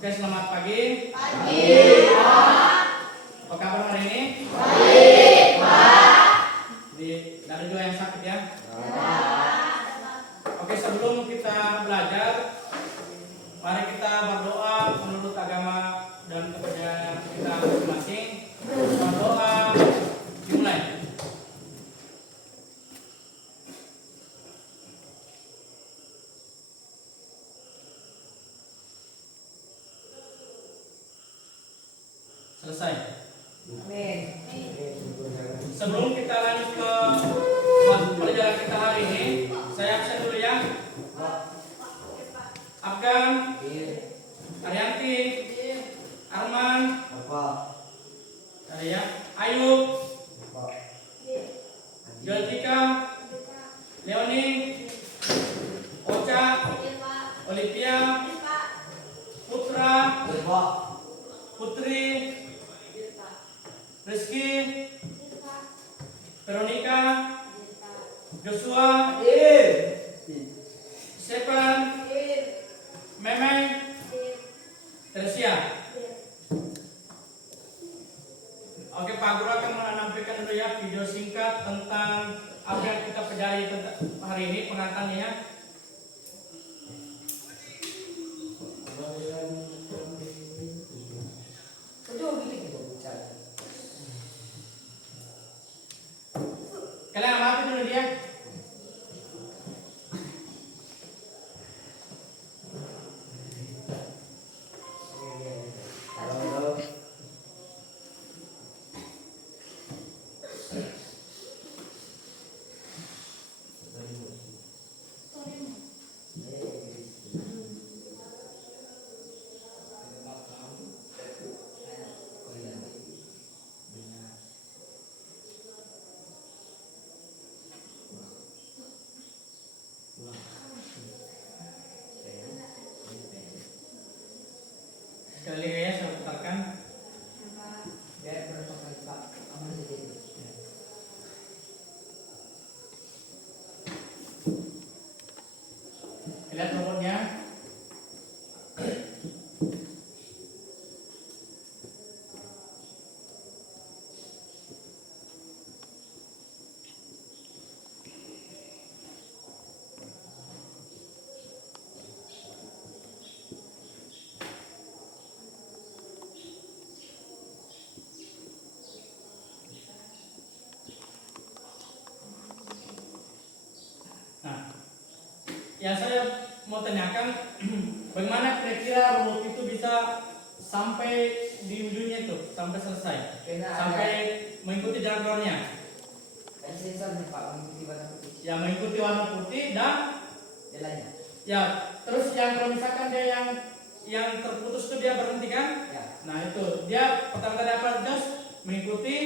Oke, selamat pagi. Pagi, Pak. Apa kabar hari ini? Baik, Pak. Ada juga yang sakit ya? Ya. Oke, sebelum kita belajar, mari kita berdoa menurut agama dan kepercayaan kita masing-masing. Berdoa dimulai. Selesai. Amin. Sebelum kita lanjut ke pelajaran kita hari ini, saya absen dulu ya. Afgan, Arianti, Arman, ya, Ayub, Jaltika, Leoni, Ocha, Olivia, Putra, Putri, Rizky, Veronica, Joshua, Stefan, Memeng, Tersia. Oke, Pak Guru akan menampilkan dulu ya video singkat tentang apa yang kita pelajari hari ini, pengantarnya. Kalian amati dulu dia. Sekali lagi ya, saya putarkan. Lihat robotnya. Nah, yang saya mau tanyakan, bagaimana kira-kira robot itu bisa sampai di ujungnya itu, sampai selesai, sampai mengikuti jalan keluarnya? Ya, mengikuti warna putih dan ya, terus yang kalau misalkan dia yang terputus itu dia berhenti kan? Ya. Nah itu dia pertama kali apa? Just mengikuti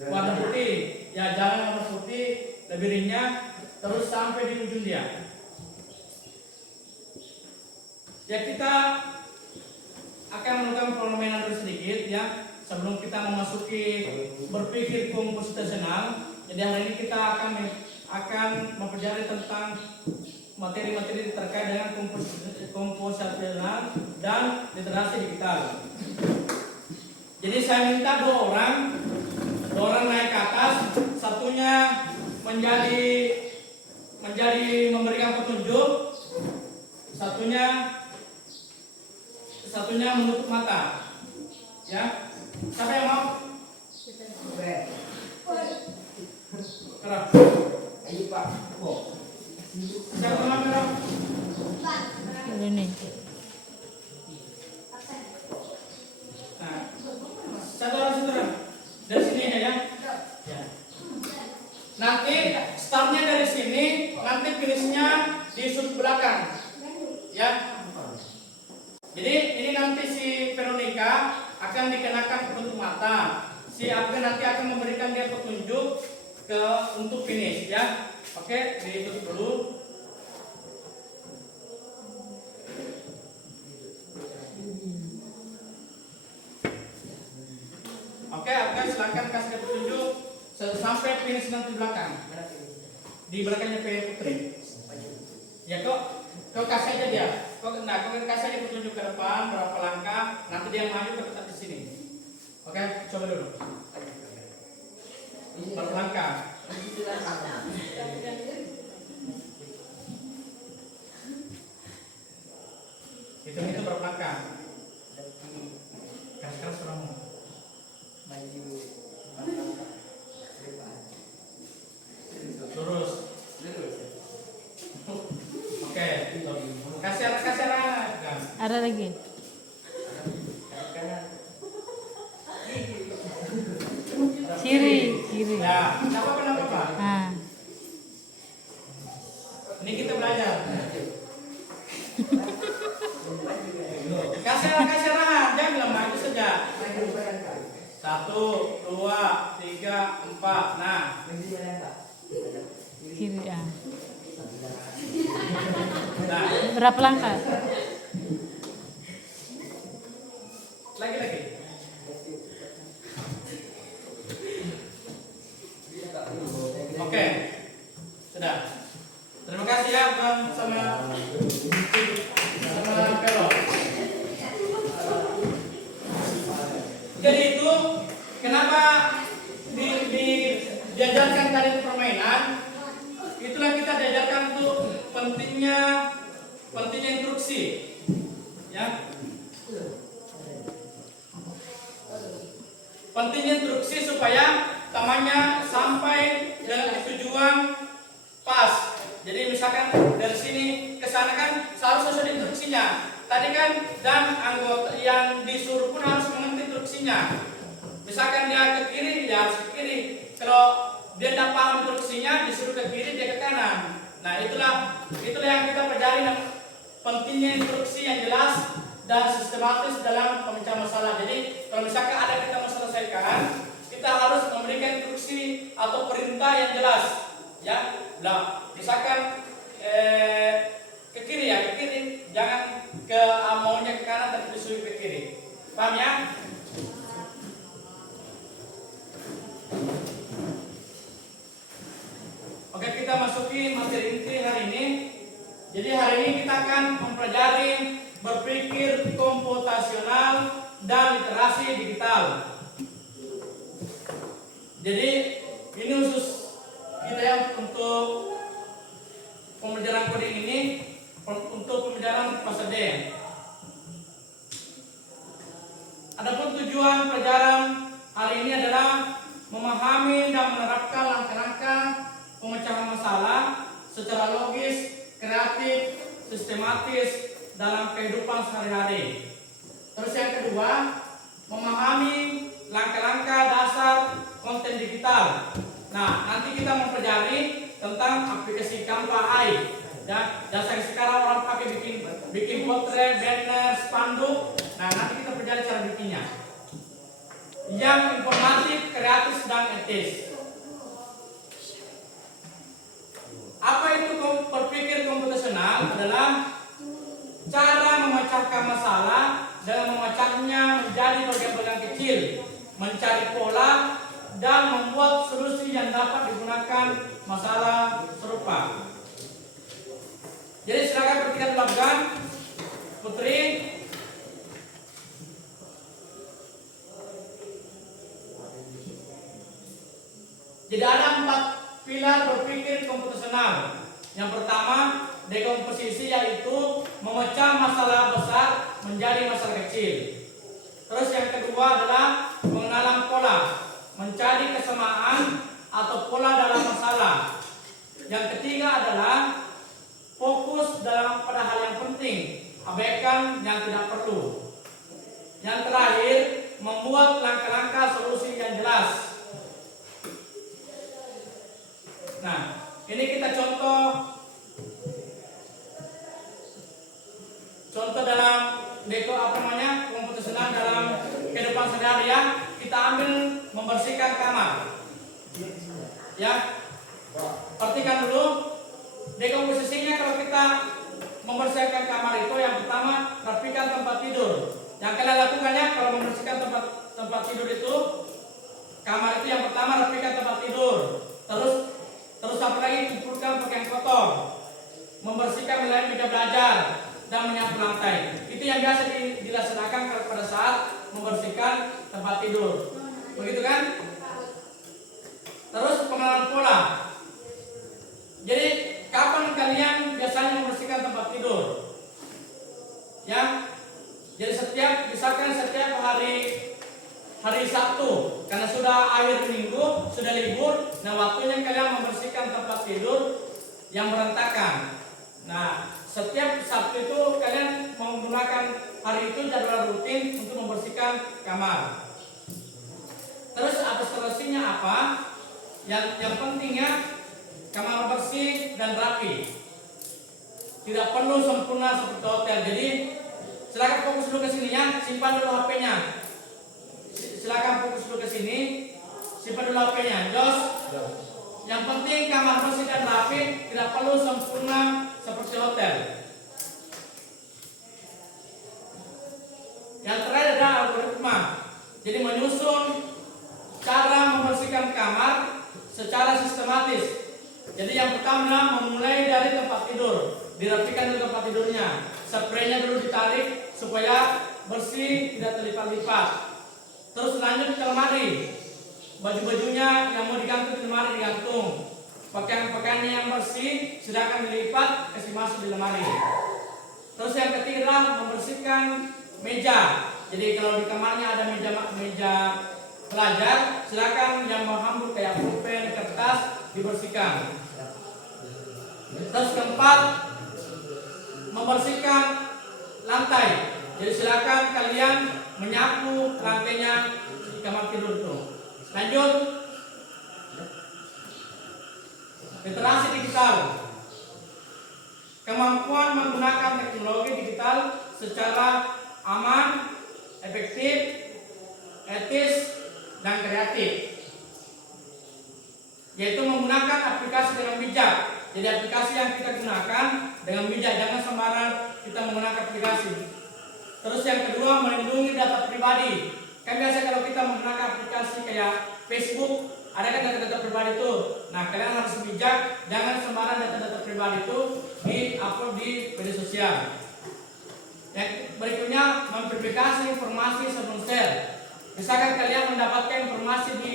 warna putih, ya jalan warna putih lebih ringan, terus sampai di ujung dia. Ya, kita akan melakukan pengertian dulu sedikit ya sebelum kita memasuki berpikir kompositasional. Jadi hari ini kita akan mempelajari tentang materi-materi terkait dengan kompositasional dan literasi digital. Jadi saya minta dua orang naik ke atas, satunya menjadi memberikan petunjuk, satunya menutup mata. Ya, siapa yang mau? Kerap. Ayo Pak. Siapa yang mau kerap? Ini. Nah, satu orang dari sini ya. Ya. Nanti startnya dari sini, nanti finishnya di sudut belakang. Ya. Jadi ini nanti si Veronica akan dikenakan penutup mata. Si Afgan nanti akan memberikan dia petunjuk untuk finish ya. Oke, ditutup dulu. Oke, Afgan silakan kasih dia petunjuk sampai finish nanti belakang. Di belakangnya Putri. Ya kok kasih aja dia. Kau kasih aja nanti dia maju ke di sini. Oke, coba dulu. Berlangkah. Itu berlangkah. Kasih suaramu. Lurus. Oke. Kasih arah. Ada lagi. Kiri. Ya, kenapa Pak? Nah, Ini kita belajar. Kasih arah, jangan bilang maju saja. 1, 2, 3, 4. Nah, kiri ya. nah, Berapa langkah? lagi. Oke, sudah. Terima kasih ya Bang sama Vero. Jadi itu kenapa diajarkan tadi permainan? Itulah kita diajarkan tuh pentingnya instruksi, ya. Pentingnya instruksi supaya tamanya sampai dengan tujuan pas. Jadi misalkan dari sini ke sana kan harus sesuai instruksinya. Tadi kan dan anggota yang disuruh pun harus mengerti instruksinya. Misalkan dia ke kiri, dia harus ke kiri. Kalau dia tidak paham instruksinya, disuruh ke kiri, dia ke kanan. Nah itulah yang kita pelajari, pentingnya instruksi yang jelas dan sistematis dalam pemecahan masalah. Jadi kalau misalkan ada kita mau selesaikan, kita harus memberikan instruksi atau perintah yang jelas, ya. Nah, misalkan ke kiri ya, ke kiri, jangan maunya ke kanan tapi disuruh ke kiri. Paham ya? Oke, kita masuki materi inti hari ini. Jadi hari ini kita akan mempelajari berpikir komputasional dan literasi digital. Jadi ini khusus kita ya untuk pembelajaran coding ini, untuk pembelajaran fase D. Adapun tujuan pelajaran hari ini adalah memahami dan menerapkan langkah-langkah pemecahan masalah secara logis, kreatif, sistematis dalam kehidupan sehari-hari. Terus yang kedua, memahami langkah-langkah dasar konten digital. Nah, nanti kita mempelajari tentang aplikasi Canva AI. Ya, dasar sekarang orang pakai bikin potret, banner, spanduk. Nah, nanti kita pelajari cara bikinnya. Yang informatif, kreatif, dan etis. Apa itu berpikir komputasional? Adalah cara memecahkan masalah dengan memecahnya menjadi bagian-bagian kecil, mencari pola dan membuat solusi yang dapat digunakan masalah serupa. Jadi silakan perhatikan belakang, Putri. Jadi ada 4 pilar berpikir komputasional. Yang pertama, dekomposisi, yaitu memecah masalah besar menjadi masalah kecil. Terus yang kedua adalah pengenalan pola, mencari kesamaan atau pola dalam masalah. Yang ketiga adalah fokus pada hal yang penting, abaikan yang tidak perlu. Yang terakhir, membuat langkah-langkah solusi yang jelas. Nah, ini kita contoh dalam komputasional dalam kehidupan sehari-hari ya. Kita ambil membersihkan kamar. Ya. Perhatikan dulu dekomposisinya. Kalau kita membersihkan kamar itu, yang pertama rapikan tempat tidur. Yang kalian lakukan ya kalau membersihkan tempat tidur itu, kamar itu yang pertama rapikan tempat tidur. Terus apa lagi? Kumpulkan pakaian kotor. Membersihkan wilayah meja belajar. dan menyapu lantai. Itu yang biasa dilaksanakan pada saat membersihkan tempat tidur. Begitu kan? Terus pengenalan pola. Jadi kapan kalian biasanya membersihkan tempat tidur? Ya. Jadi misalkan setiap hari Sabtu, karena sudah akhir minggu, sudah libur, nah waktunya kalian membersihkan tempat tidur yang berantakan. Nah, setiap Sabtu itu kalian menggunakan hari itu jadwal rutin untuk membersihkan kamar. Terus administrasinya apa? Yang pentingnya kamar bersih dan rapi. Tidak perlu sempurna seperti hotel. Jadi silakan fokus dulu ke sini ya, simpan dulu HP-nya. Silakan fokus dulu ke sini, simpan dulu HP-nya. Jos. Yang penting kamar bersih dan rapi, tidak perlu sempurna seperti hotel. Yang terakhir adalah algoritma. Jadi menyusun cara membersihkan kamar secara sistematis. Jadi yang pertama memulai dari tempat tidur, dirapikan dulu tempat tidurnya, spraynya dulu ditarik supaya bersih, tidak terlipat-lipat. Terus lanjut ke lemari, baju-bajunya yang mau digantung di lemari digantung, pakaian-pakaiannya yang bersih silakan dilipat, kasih masuk di lemari. Terus yang ketiga membersihkan meja. Jadi kalau di kamarnya ada meja pelajar, silakan yang menghambur kayak pulpen, kertas dibersihkan. Terus keempat membersihkan lantai. Jadi silakan kalian menyapu lantainya di kamar tidur itu. Lanjut, literasi digital. Kemampuan menggunakan teknologi digital secara aman, efektif, etis, dan kreatif. Yaitu menggunakan aplikasi dengan bijak. Jadi aplikasi yang kita gunakan dengan bijak, jangan sembarang kita menggunakan aplikasi. Terus yang kedua melindungi data pribadi. Kan biasa kalau kita menggunakan aplikasi kayak Facebook, ada kan data-data pribadi itu. Nah kalian harus bijak, jangan sembarang data-data pribadi itu di-upload di media sosial. Yang berikutnya memverifikasi informasi sebelum share. Misalkan kalian mendapatkan informasi di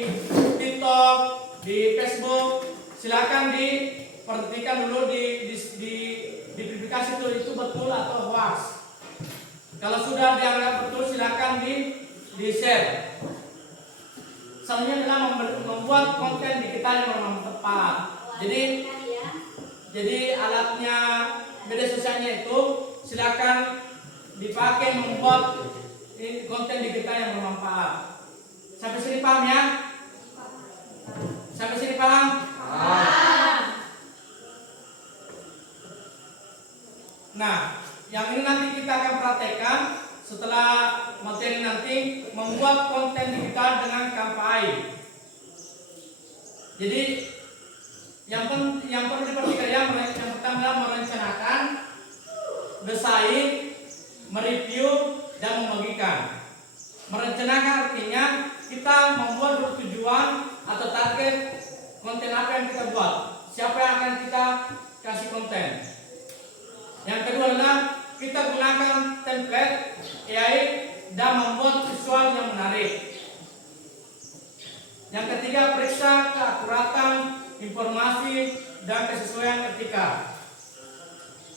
TikTok, di Facebook, silakan diperhatikan dulu di verifikasi itu betul atau hoax. Kalau sudah dianggap betul silakan di share. Selanjutnya adalah membuat konten digital yang memang tepat. Jadi alatnya media sosialnya itu silakan dipakai membuat konten digital yang bermanfaat. Sampai sini paham ya? Sampai sini paham? Nah, yang ini nanti kita akan praktekkan setelah materi nanti, membuat konten digital dengan Canva. Jadi yang perlu diperhatikan yang pertama adalah merencanakan, desain, mereview, dan membagikan. Merencanakan artinya kita membuat tujuan atau target konten apa yang kita buat, siapa yang akan kita kasih konten. Yang kedua adalah kita gunakan template AI dan membuat visual yang menarik. Yang ketiga, periksa keakuratan informasi dan kesesuaian etika.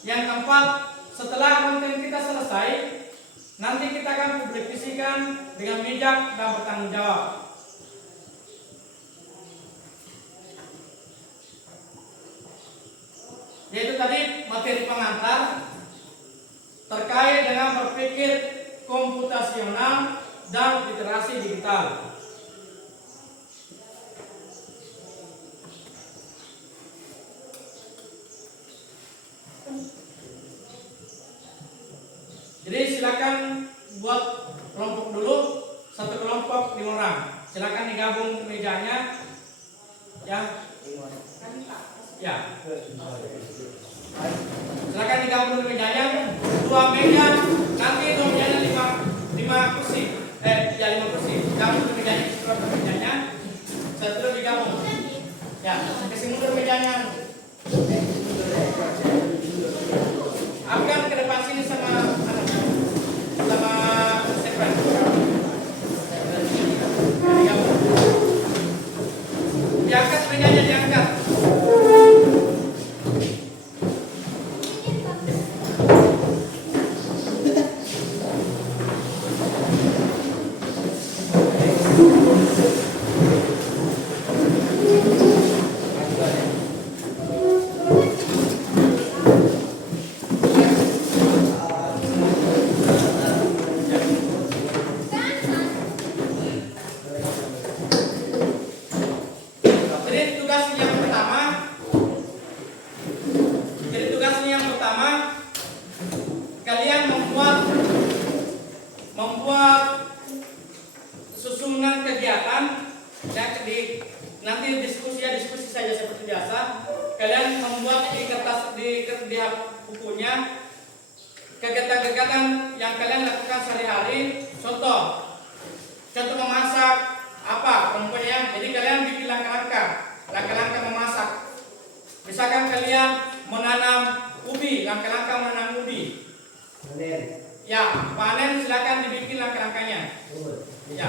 Yang keempat, setelah konten kita selesai, nanti kita akan publikasikan dengan bijak dan bertanggung jawab. Yaitu tadi materi pengantar terkait dengan berpikir komputasional dan literasi digital. Jadi silakan buat kelompok dulu, satu kelompok 5 orang. Silakan digabung mejanya, ya. Ya. Silakan digabung mejanya, 2 meja, nanti 2 mejanya 5 kursi. 5 kursi. Gabung mejanya, setelah mejanya, satu digabung. Ya, kasih mundur mejanya. Akan ke depan sini. membuat susunan kegiatan ya, nanti diskusi saja seperti biasa. Kalian membuat di kertas di bukunya kegiatan-kegiatan yang kalian lakukan sehari-hari. Contoh memasak apa contohnya. Jadi kalian bikin langkah-langkah memasak. Misalkan kalian menanam ubi, langkah-langkah menanam ubi. Ya, panen silakan dibikin langkah-langkahnya. Ya.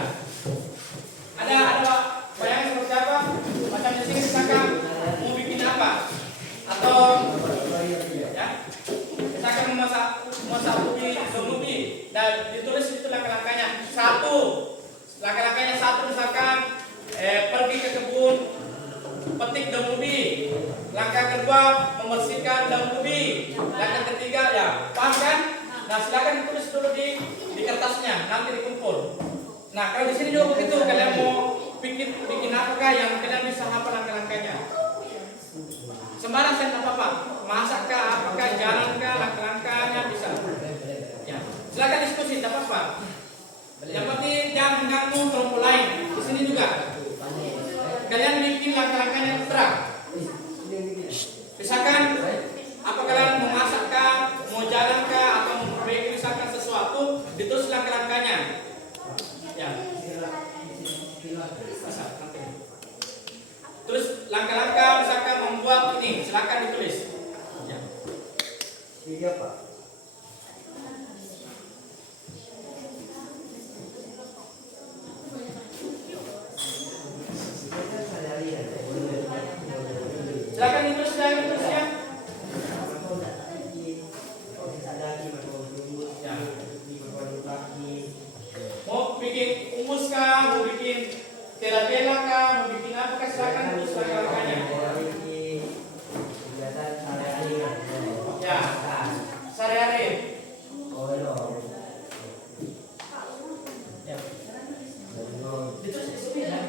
Ada bayangan seperti apa? Macam di sini misalkan mau bikin apa? Atau ya, misalkan memasak ubi, dan ditulis itu langkah-langkahnya. Langkah-langkahnya satu misalkan pergi ke kebun, petik daun ubi. Langkah kedua membersihkan daun ubi. Langkah ketiga ya, paham kan? Nah, silakan ditulis dulu di kertasnya, nanti dikumpul. Nah, kalau di sini juga begitu, kalian mau bikin apakah yang kalian bisa hafal langkah-langkahnya. Sembarang saya apa-apa, masakkah, apakah, jalankah, langkah-langkahnya bisa. Ya, silakan diskusi, tidak apa-apa. Yang penting jangan mengganggu kelompok lain. Di sini juga, kalian bikin langkah-langkahnya terang. Misalkan, apa kalian mau masakkah, mau jalankah, atau memperbaiki misalkan sesuatu, ditulis langkah-langkahnya. Ya. Terus langkah-langkah misalkan membuat ini, silakan ditulis. Ya. Video Pak. Silakan ditulis ya. Mau bikin umus kah, mau bikin tela-tela kah, mau bikin apa kah, silakan tulis langkah-langkahnya. Ya, sehari-hari. Ya. Ditulis di sini ya.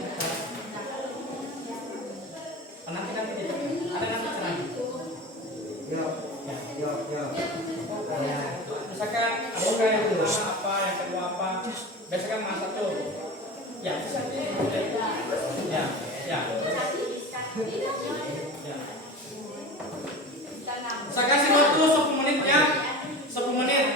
Nanti ada nanti cerah. Ya. Misalkan apakah yang pertama apa, yang kedua apa, biasakan masak tuh. Ya, bisa. Ya. Saya kasih waktu 10 menit ya. 10 menit.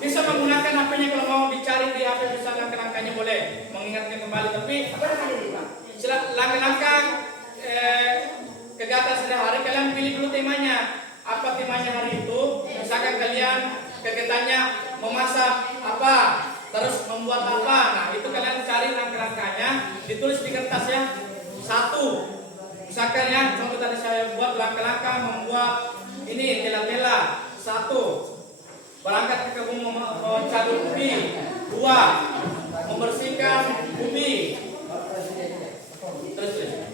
Bisa menggunakan HP-nya kalau mau dicari di HP, bisa langkah-langkahnya boleh mengingatkan kembali. Tapi langkah-langkah kegiatan sehari-hari kalian pilih dulu temanya. Apa temanya hari itu? Misalkan kalian kegiatannya memasak apa, terus membuat apa. Nah, itu kalian cari langkah-langkahnya, ditulis di kertas ya. 1. Misalkan ya, contoh tadi saya buat langkah-langkah membuat ini tela-tela. 1. Berangkat ke kebun mencari ubi. 2. Membersihkan ubi. Terus.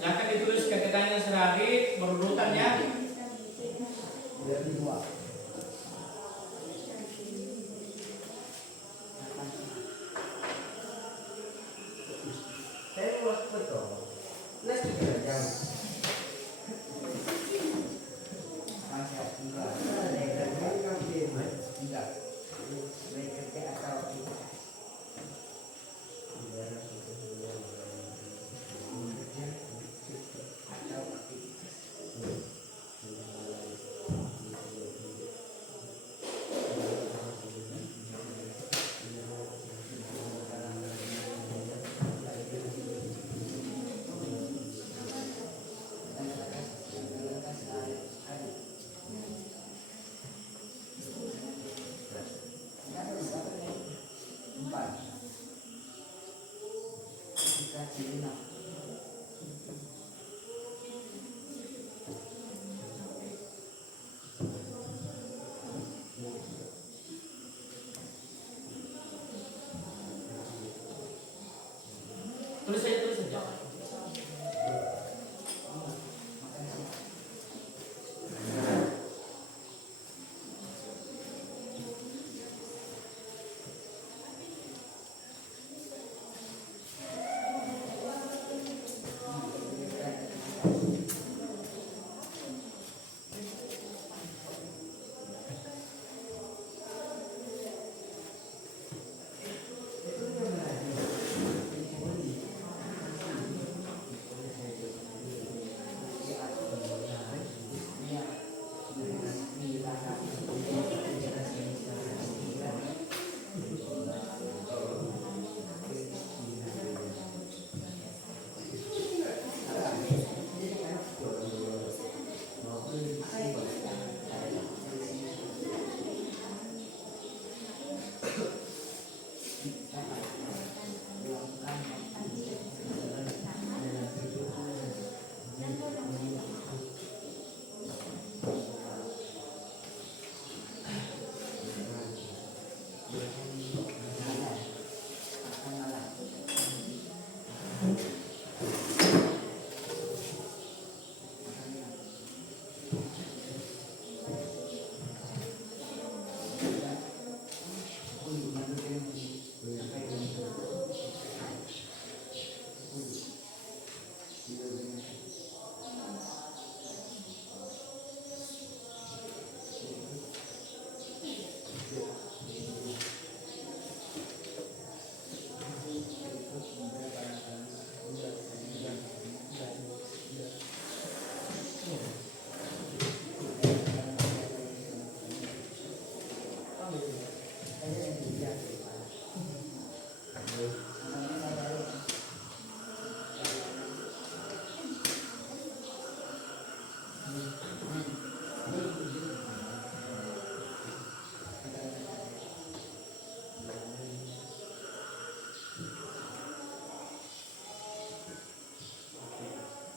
Silakan ditulis kegiatannya sehari berurutan ya. Tulis saja, tulis saja.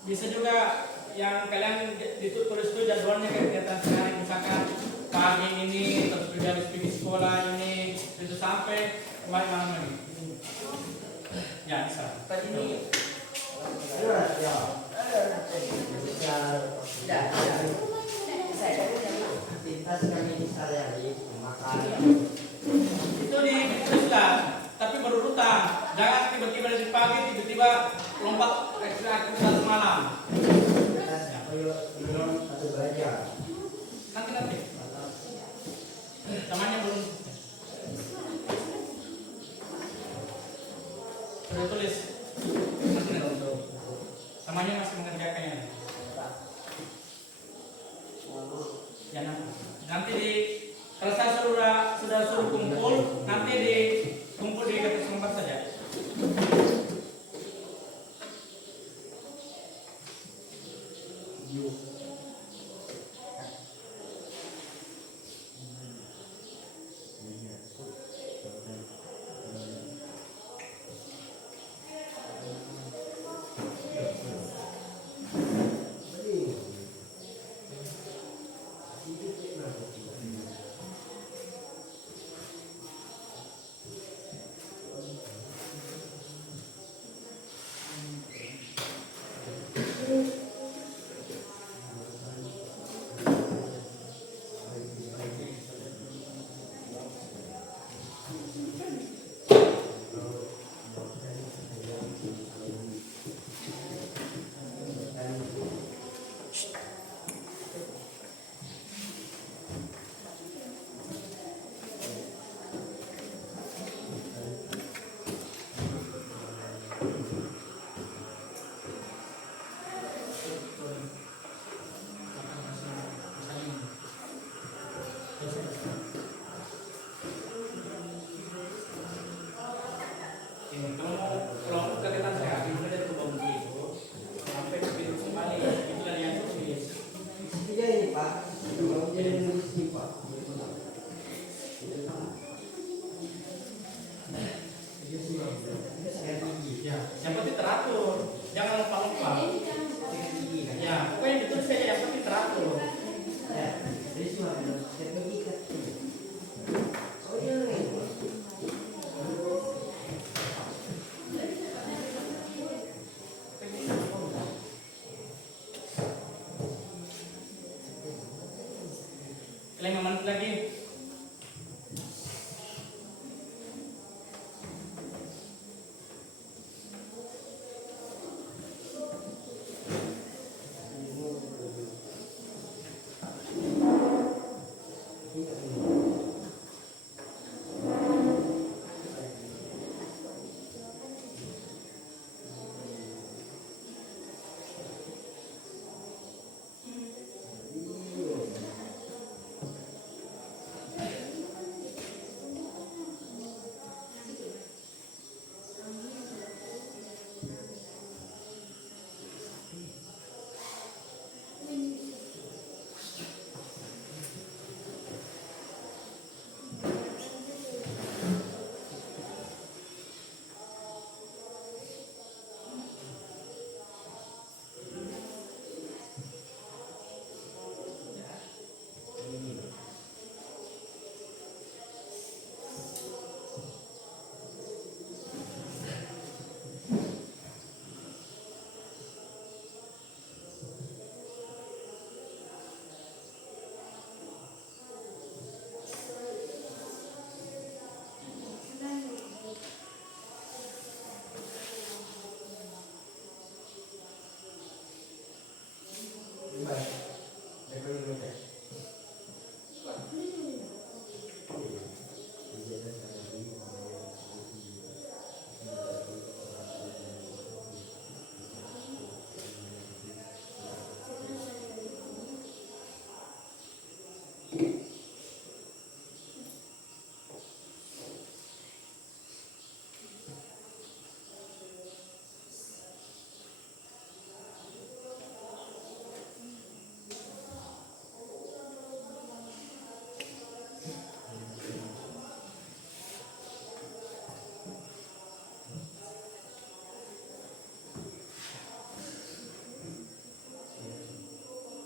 Bisa juga yang kalian ditulis itu jadwalnya kegiatan sehari, misalkan pagi ini terus juga habis pergi sekolah ini itu sampai malam ini. Ya bisa. Tadi ini ya. Aktivitas kami sehari-hari makan. Itu dituliskan, tapi berurutan. Jangan tiba-tiba dari pagi tiba-tiba lompat aktivitas malam. Belum atau belajar. Nanti. Temannya belum. Sudah tulis. Nanti. Temannya masih mengerjakannya. Ya nanti di kalau saya sudah suruh kumpul, nanti di kumpul di kertas lembar saja. Kalau kegiatan saya itu dari kebun itu sampai ke pintu kembali itu dari yang tulis. Iya ini Pak. Belum jadi misi Pak. Ya, yang penting teratur, jangan lupa-lupa. Ya, pokoknya ditulis saja yang penting teratur. Ya, dari semua strategi. Oh iya nih.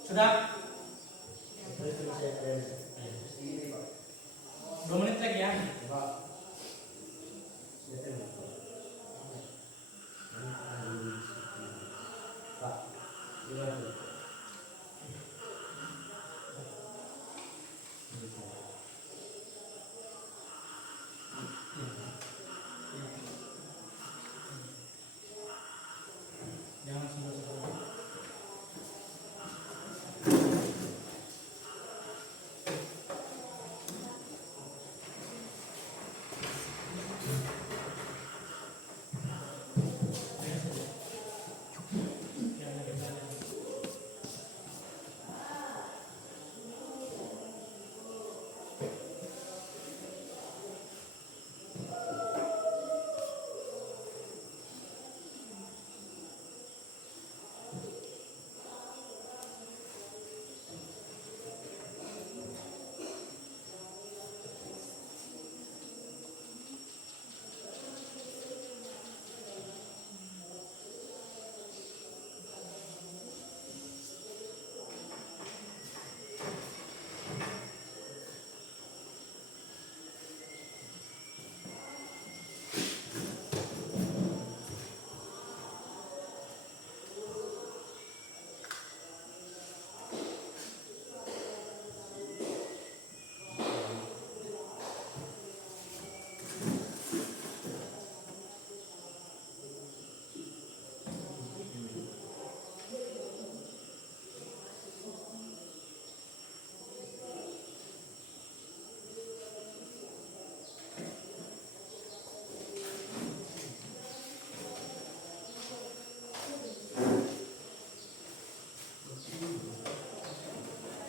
Sudah? 2 menit lagi ya. Jangan sebelum.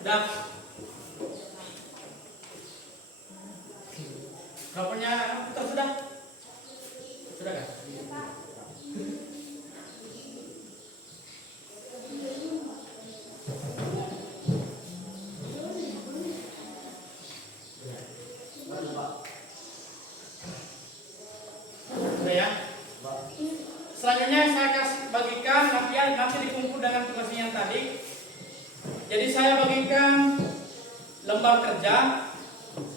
Sudah. Kapannya putar sudah? Sudah kan? Sudah ya? Selanjutnya saya kasih bagikan nanti dikumpul dengan tugasnya yang tadi. Jadi saya bagikan lembar kerja.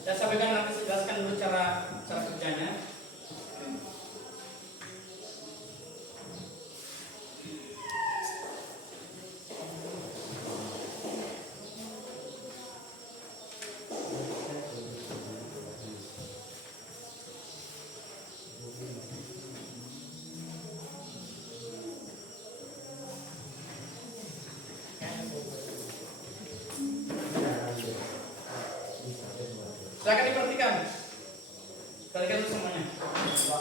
Dan saya bagikan nanti saya jelaskan dulu cara kerjanya. Silakan diperhatikan. Perhatikan dulu semuanya.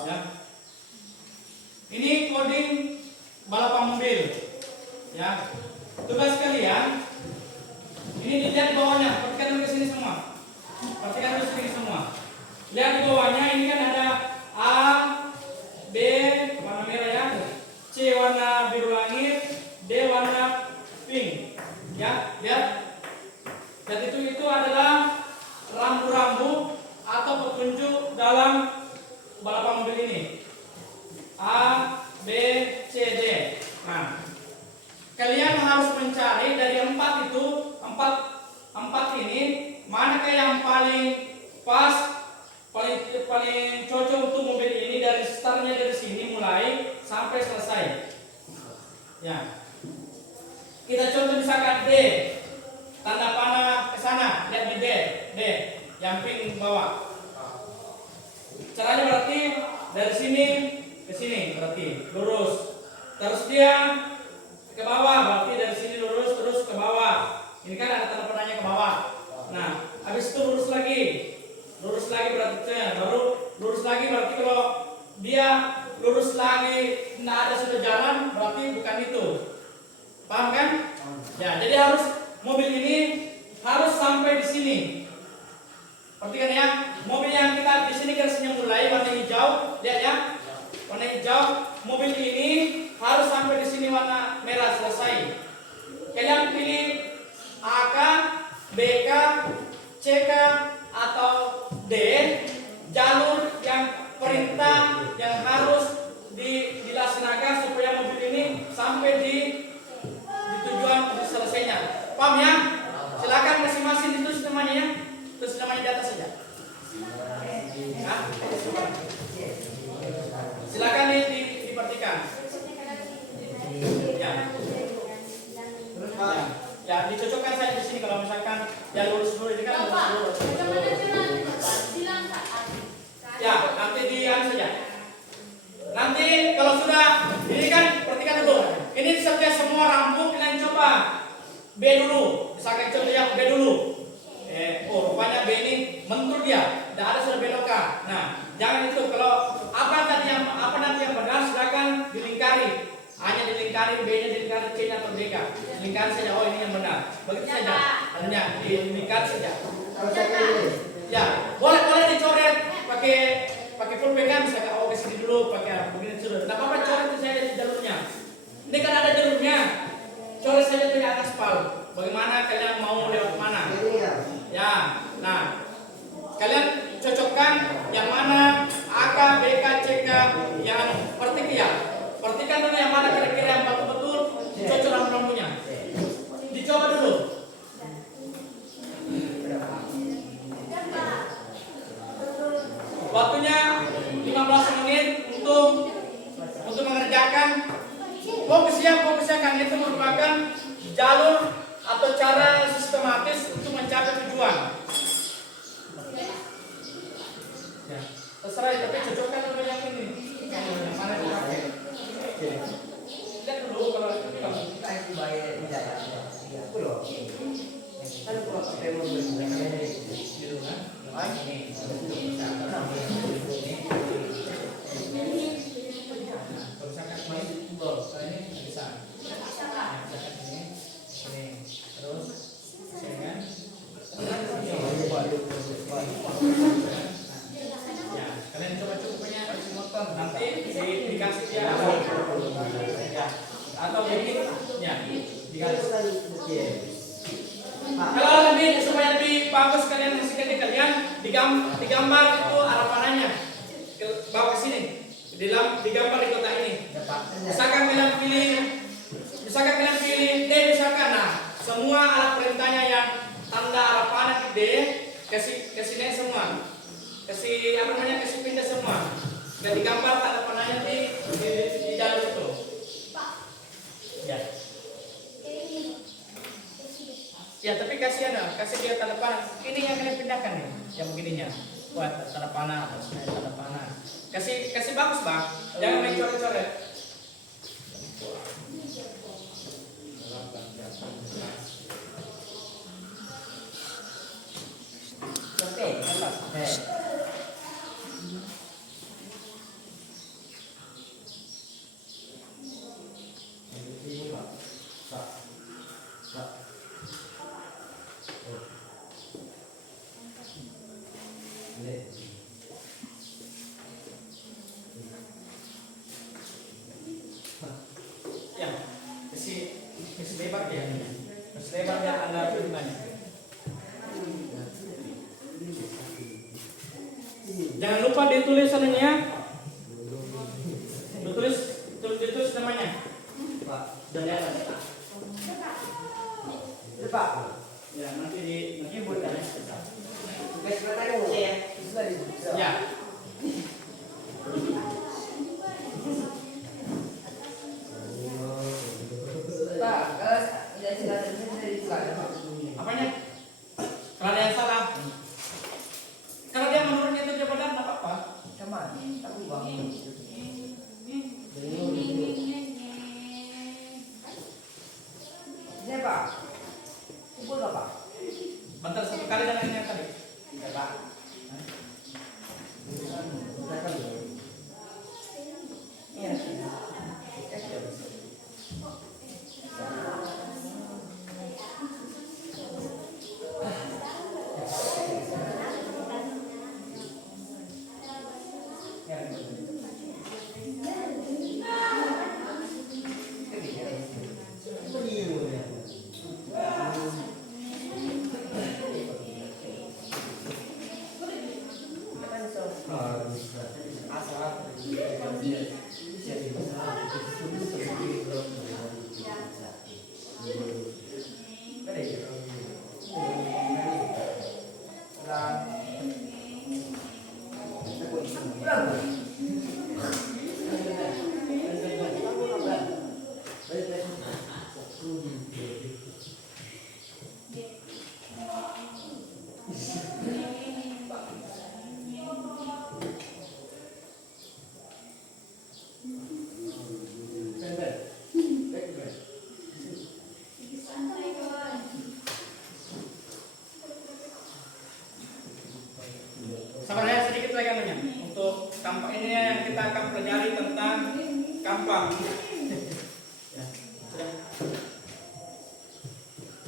Ya. Ini coding balapan mobil. Ya. Tugas kalian ini dilihat di bawahnya. Perhatikan dulu ke sini semua. Perhatikan dulu sini semua. Lihat di bawahnya ini kan ada A, B warna merah ya, C warna biru langit, D warna pink. Ya, lihat. Dan itu adalah rambu-rambu atau petunjuk dalam balapan mobil ini. A, B, C, D. Nah, kalian harus mencari dari empat ini manakah yang paling pas, paling cocok untuk mobil ini dari startnya dari sini mulai sampai selesai. Ya. Kita contoh misalkan D. Tanda panah ke sana, lihat di D, yang pink bawah. Caranya berarti dari sini ke sini berarti lurus. Terus dia ke bawah, berarti dari sini lurus terus ke bawah. Ini kan ada tanda panahnya ke bawah. Nah, habis itu lurus lagi berarti baru lurus lagi berarti kalau dia lurus lagi tidak ada sudah jalan berarti bukan itu. Paham kan? Ya, jadi harus mobil ini harus sampai di sini. Perhatikan ya, mobil yang kita di sini garisnya mulai warna hijau, lihat ya, warna hijau. Mobil ini harus sampai di sini warna merah selesai. Kalian pilih AK, BK, CK atau D, jalur yang perintah yang harus dilaksanakan supaya mobil ini sampai di tujuan selesainya. Paham Silakan diperhatikan. Ya. Terus Pak. Ya, dicocokkan saja di sini kalau misalkan ya lurus dulu ini kan lurus. Ya, nanti saja. Nanti kalau sudah ini kan perhatikan dulu. Ini setiap semua rambut kalian coba B dulu. Misalkan contoh yang B dulu. Rupanya B ini mentur dia, tidak ada sudah belokan. Nah, jangan itu. Kalau apa nanti yang benar silakan dilingkari. Hanya dilingkari B-nya, dilingkari C-nya atau D-nya. Dilingkari saja. Oh, ini yang benar. Begitu saja. Hanya dilingkari saja. Ya, boleh dicoret pakai pulpen kan, misalkan ke sini dulu pakai begini sudah. Tidak apa-apa, coret saja di jalurnya. Ini kan ada jalurnya. Coret saja dari atas aspal. Bagaimana kalian mau lewat mana? Ya, nah kalian cocokkan yang mana AK, BK, CK, yang perhatikan dulu yang mana kira-kira yang betul-betul cocok rambut-rambutnya. Dicoba dulu. Waktunya 15 menit untuk mengerjakan. Fokusnya kan itu merupakan jalur atau cara sistematis untuk mencapai tujuan. Ya, terserah tapi cocokkan dulu yang ini. Yang mana dipakai. Lihat dulu kalau Kita yang bayar tidak ya. Aku loh. Kan kalau pakai mobil gitu kan. Kalau misalkan main football, ini bisa. Terus kan? Ya, kalian coba punya motor nanti dikasih dia ya. Atau ini ya dikasih. Kalau lebih supaya lebih bagus kalian hasilkan kalian digambar itu arah panahnya ke bawah ke sini. Digambar di kotak ini. Misalkan kalian pilih D misalkan, nah semua alat perintahnya yang tanda arah panah D kasih sini semua. Kasih pindah semua. Dan digambar tanda panahnya di jalur itu. Ya. Ya, tapi kasih dia tanda panah. Ini yang kalian pindahkan nih, yang begininya. Buat tanda panah, tanda panah. Kasih bagus, Bang. Jangan main coret-coret. Oke, lepas. Ya, kasih lebar ya. Kasih lebar biar Anda perhitungannya. Jangan lupa ditulis sananya. Ditulis namanya. Pak. Dan ya. Pak. Ya, nanti buat ya. Tugas matanya mau ya. Ya. Pak, udah silakan dari silakan. Apanya? Kalau ada yang salah. Kalau dia menurunnya itu jabatan apa apa? Cuman, aku bangun.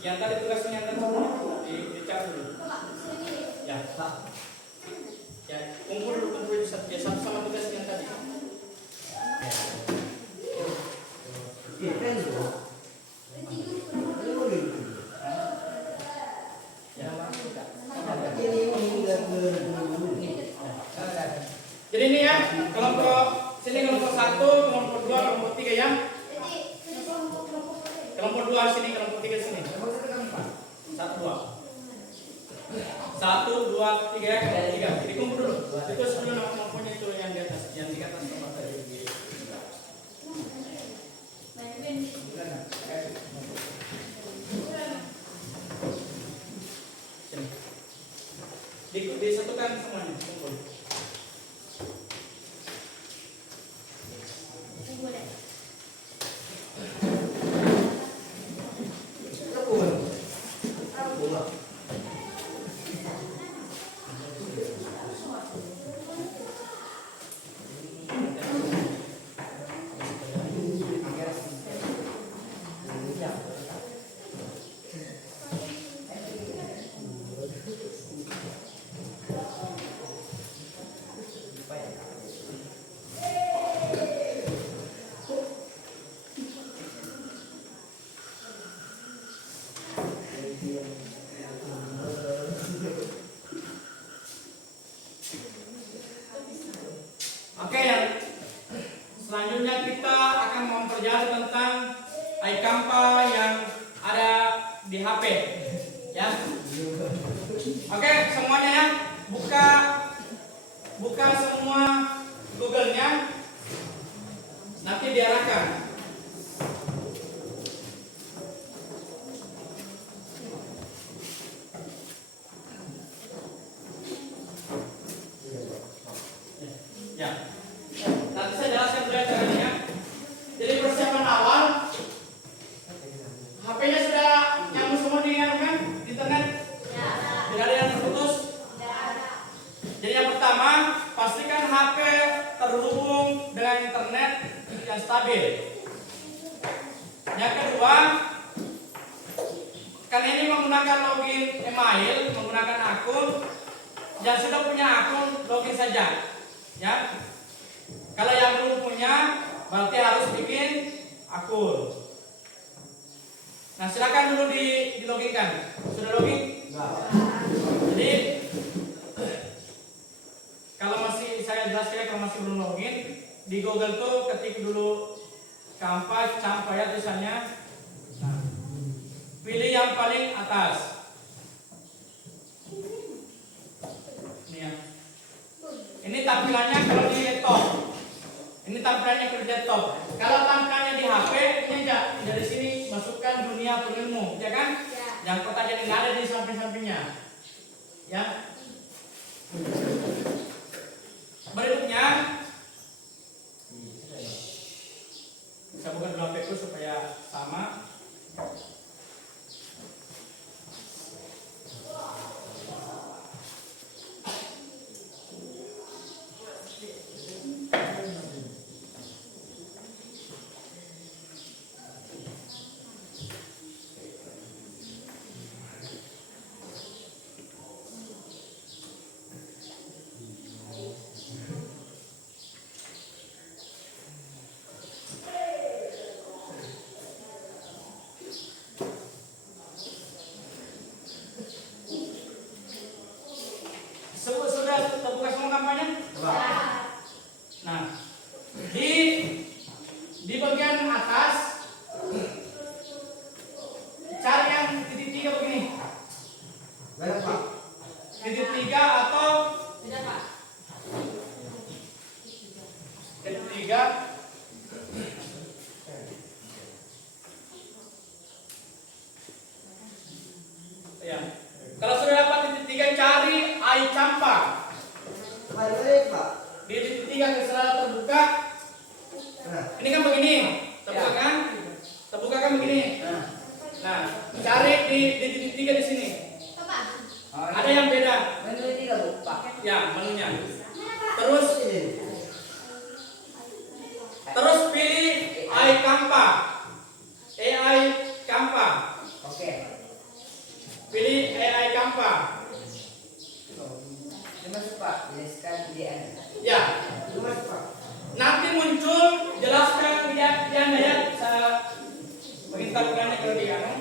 Yang tadi tugasnya yang tadi semua dicat dulu. Ya, Pak. Ya, kumpul ya, satu sama tugasnya yang tadi. Iya kan bro. Jadi ini ya, kelompok sini kelompok 1, kelompok 2, kelompok 3 ya. Kelompok 2 sini, kelompok 3 sini. 1, 2. 1, 2, 3 ya, kelompok 3. Jadi kumpul dulu. Itu sebelum nomornya itu yang di atas, yang di atas nomor tadi. Disatukan semuanya, kumpul. Oke, yang selanjutnya kita akan mempelajari tentang iKampa yang ada di HP, ya. Oke, semuanya ya, buka semua Google-nya, nanti diarahkan. Ya. Nanti saya jelaskan dulu caranya. Jadi persiapan awal, HP-nya sudah nyambung semua dengan kan? Internet? Tidak ada yang terputus? Jadi yang pertama, pastikan HP terhubung dengan internet yang stabil. Yang kedua, kan ini menggunakan login email, menggunakan akun. Yang sudah punya akun, login saja. Ya. Kalau yang belum punya, berarti harus bikin akun. Nah, silakan dulu diloginkan. Sudah login? Jadi kalau masih saya jelaskan, kalau masih belum login, di Google tuh ketik dulu Kampa ya tulisannya. Nah, pilih yang paling atas. Ini ya. Ini tampilannya kalau di laptop. Ini tampilannya kalau di laptop. Kalau tampilannya di HP, ini aja dari sini masukkan dunia penilmu, ya kan? Ya. Yang kotak jadi nggak ada di samping-sampingnya. Ya. Berikutnya, saya buka dulu HP itu supaya sama. Sudah terbuka semua kampanye? Nah, di bagian atas cari yang titik 3 begini. Titik 3 atau titik 3. Ya. Kalau sudah dapat titik 3, cari iKampa. Di titik 3 selalu terbuka. Ini kan begini, terbuka kan? Terbuka kan begini. Nah, cari di titik 3 di sini. Ada yang beda. Ya, menunya. Terus pilih iKampa. Kampa. Oke. kampa. Mas Pak, jelaskan ide Anda. Ya, Mas Pak. nanti muncul jelaskan ide Anda ya. Saya menginterogasinya kalau di anu.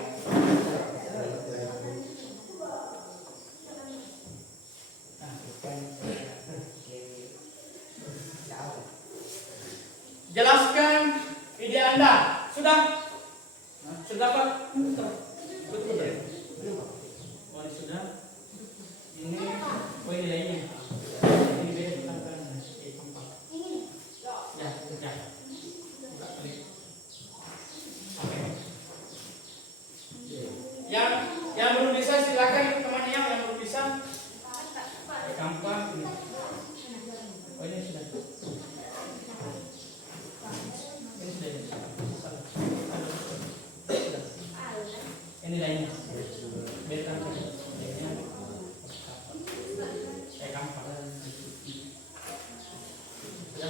Jelaskan ide Anda. Sudah? Sudah Pak? Betul ya? Oh, ini sudah. Ini, oh ini lainnya. Ini beda bukan kan? Tempat. Ya, ya. Buka klik. Oke. Yang belum bisa silakan ikut temannya yang belum bisa. Gampang. Oh ini sudah. Ini lainnya. Beta lainnya. Gampang. Ya.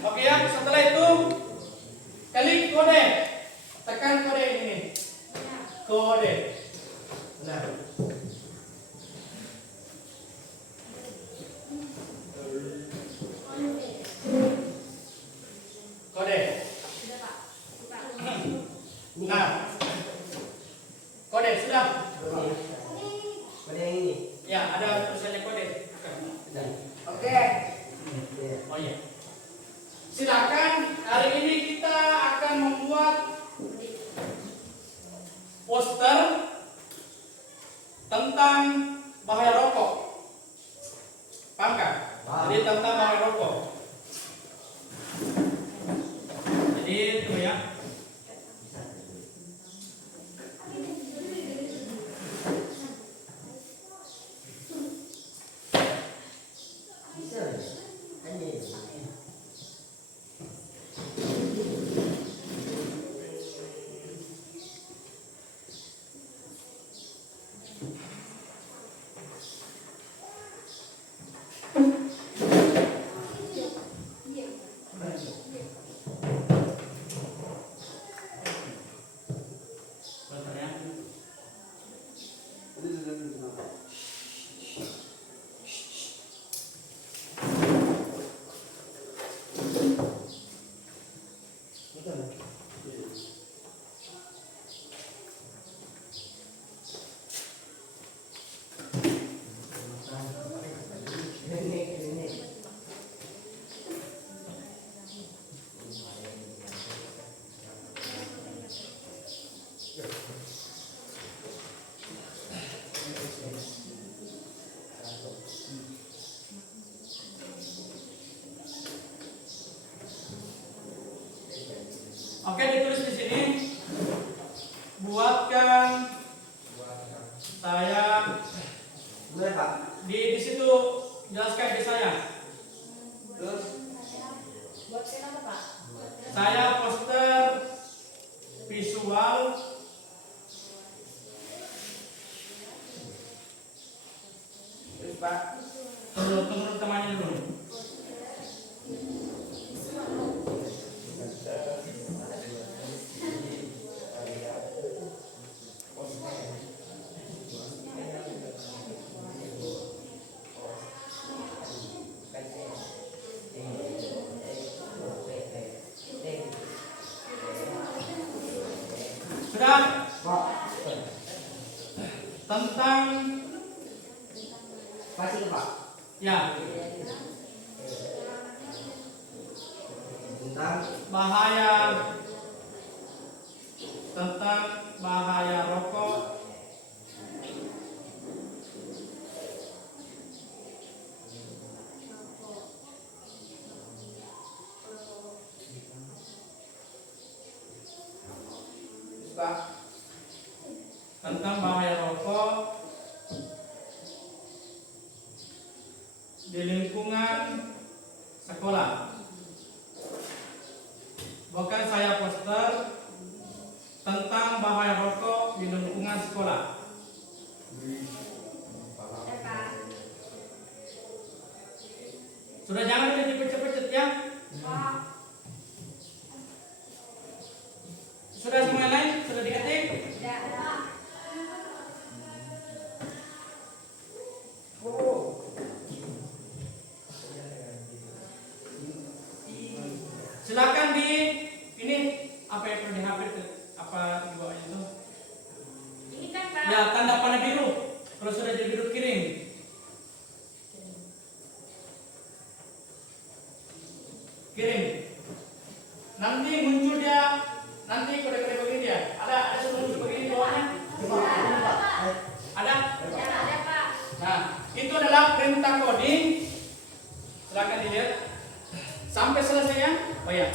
Oke ya, setelah itu klik kode, tekan kode ini, kode. Nah. Kode. Nah, kode sudah. Kode yang ini. Ya, ada tulisannya kode. Oke. Oh iya. Silakan, hari ini kita akan membuat poster tentang bahaya rokok. Paham kan? Jadi tentang bahaya rokok. Jadi itu ya. Oke, ditulis di sini. Buatkan saya di situ, jelaskan ke saya. Terus Buatkan apa, Pak? Saya poster visual terus Pak. tunggu temannya dulu. tentang Pasti Pak. ya Tentang bahaya rokok Pak. tentang bahaya rokok di lingkungan sekolah. Bukan saya poster tentang bahaya rokok di lingkungan sekolah. Sudah jangan dipecet-pecet ya. Sudah semua lain? Sudah diketik? Silakan di ini apa yang perlu dihapus apa di bawahnya itu? Ini kan Pak. Ya tanda panah biru. Kalau sudah jadi biru kirim. Kirim. Nanti muncul dia. Nanti kode-kode begini dia. Ada muncul begini di bawahnya. Ada? Ada Pak. Nah, itu adalah perintah coding. Silakan dilihat. Sampai selesai ya. Oh ya.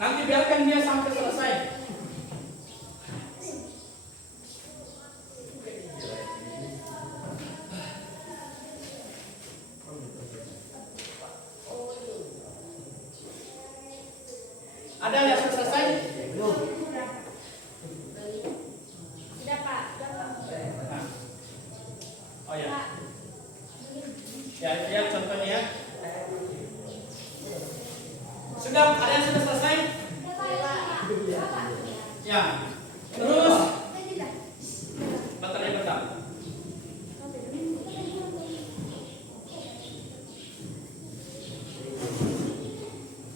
Nanti biarkan dia sampai selesai. Ada yang sudah selesai? Belum. Sudah Pak. Nah. Oh ya. Ya, lihat contohnya ya. Sudah, ada yang sudah selesai? Ya. Terus bentar ya bentar.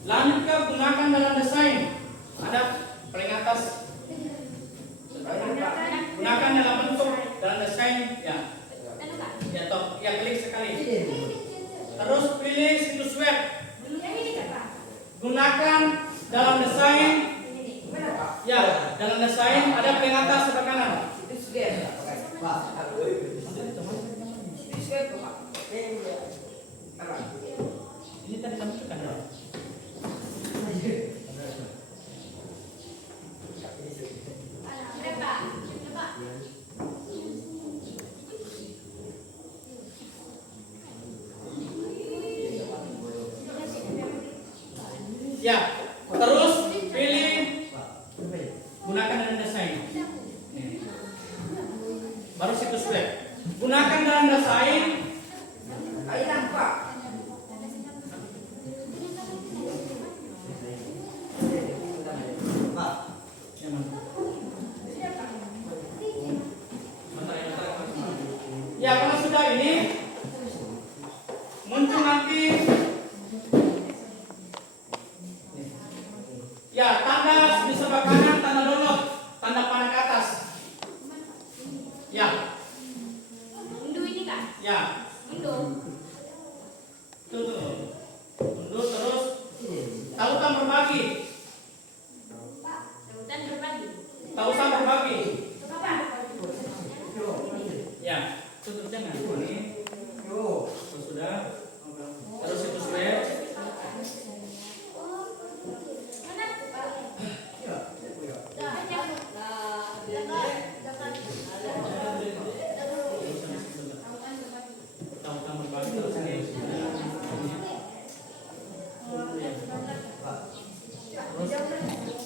Lanjut ke gunakan dalam desain. Ada paling atas. Gunakan dalam bentuk dalam desain. Ya. Ya toh, ya klik sekali. Terus pilih situs web. Gunakan dalam desain. Ya, dalam desain ada paling atas sebelah kanan. Itu sudah Pak. Itu sudah Pak. Ini tadi kamu tekan ya? Ya, terus pilih gunakan dalam desain. Baru situs web. Gunakan dalam desain. Ayo Pak. Pak. Yang mana? Bentar ya, bentar. Ya, kalau sudah ini muncul nanti ya tanda di sebelah kanan, tanda download, tanda panah ke atas. Ya, Unduh ini Kak. ya. Unduh. Tuh. Unduh terus. Tautan berbagi. Pak, tautan berbagi. Tautan berbagi. Coba Pak. Ya, tutup jangan. Ini Yo. sudah. Terus situs web. Mana Pak? Ya. Tautan berbagi terus ini.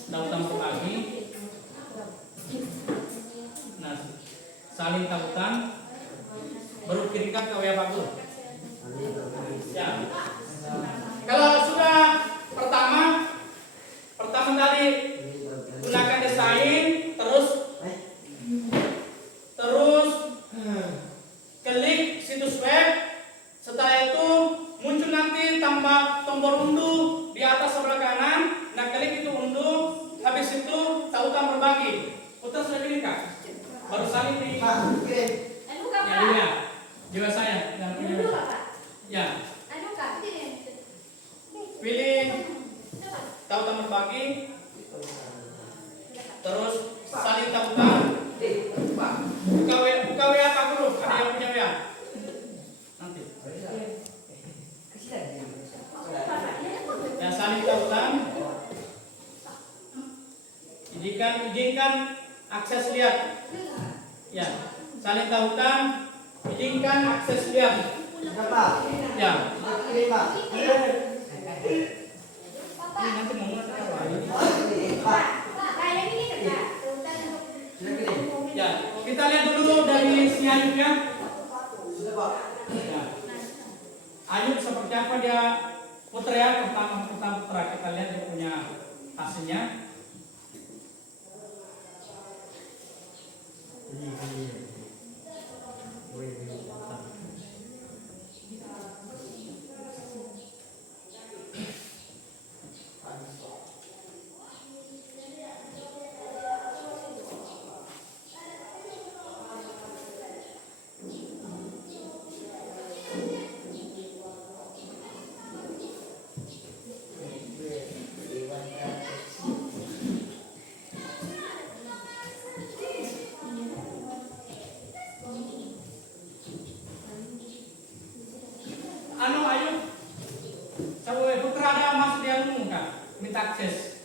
Tautan berbagi. Nah, saling tautan. Baru kirimkan ke WA Pak Guru. Ya. Kalau sudah pertama tadi gunakan desain, terus klik situs web. Setelah itu muncul nanti tambah tombol unduh di atas sebelah kanan. Nah, klik itu unduh. Habis itu tautan berbagi. Putra sudah kirim kak? Baru salin di. Pak, kirim. Anu kak Ya pak. ini ya. Jiwa saya yang punya. Dulu pak. Ya. Anu kak. Pilih tautan berbagi. Terus salin tautan. Pak. Buka WA Pak Guru. Ada yang punya WA? Nanti. Kasih lagi. Ya salin tautan. Izinkan akses lihat. Ya, salin tautan. Izinkan akses lihat. Pak. Ya. Kirim Pak. Ini nanti mau mulai apa? Pak. Kayak ini kak. Sudah kirim. Ya, kita lihat dulu dari si Ayub ya. Sudah Pak. Ya. Ayub seperti apa dia putra ya, pertama putra kita lihat dia punya hasilnya. Anu Ayub, coba putra ada masuk di anu kan, minta akses.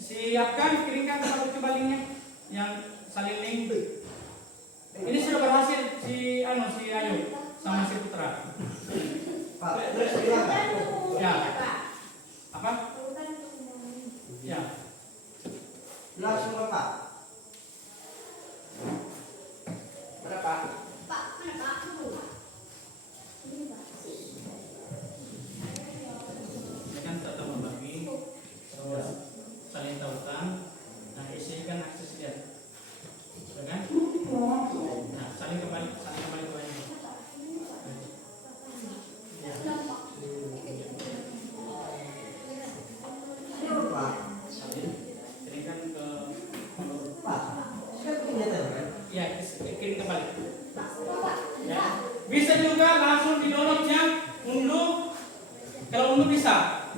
Siapkan, kirimkan ke linknya yang salin link. Ini sudah berhasil si Ayub sama si putra. Pak, terus bilang Pak. Ya. Apa? Ya. Langsung ke Pak. Mana Pak? Pak, mana pak? Ini pak. Ini kan tata membagi, terus saling tautan. Nah isi kan akses lihat, sudah kan? Nah saling kembali ke wanya. Ya. Pak. Salin, kirimkan ke Pak. Sudah punya kan? ya kirim kembali. Ya. Bisa juga langsung di download ya, unduh. Kalau unduh bisa.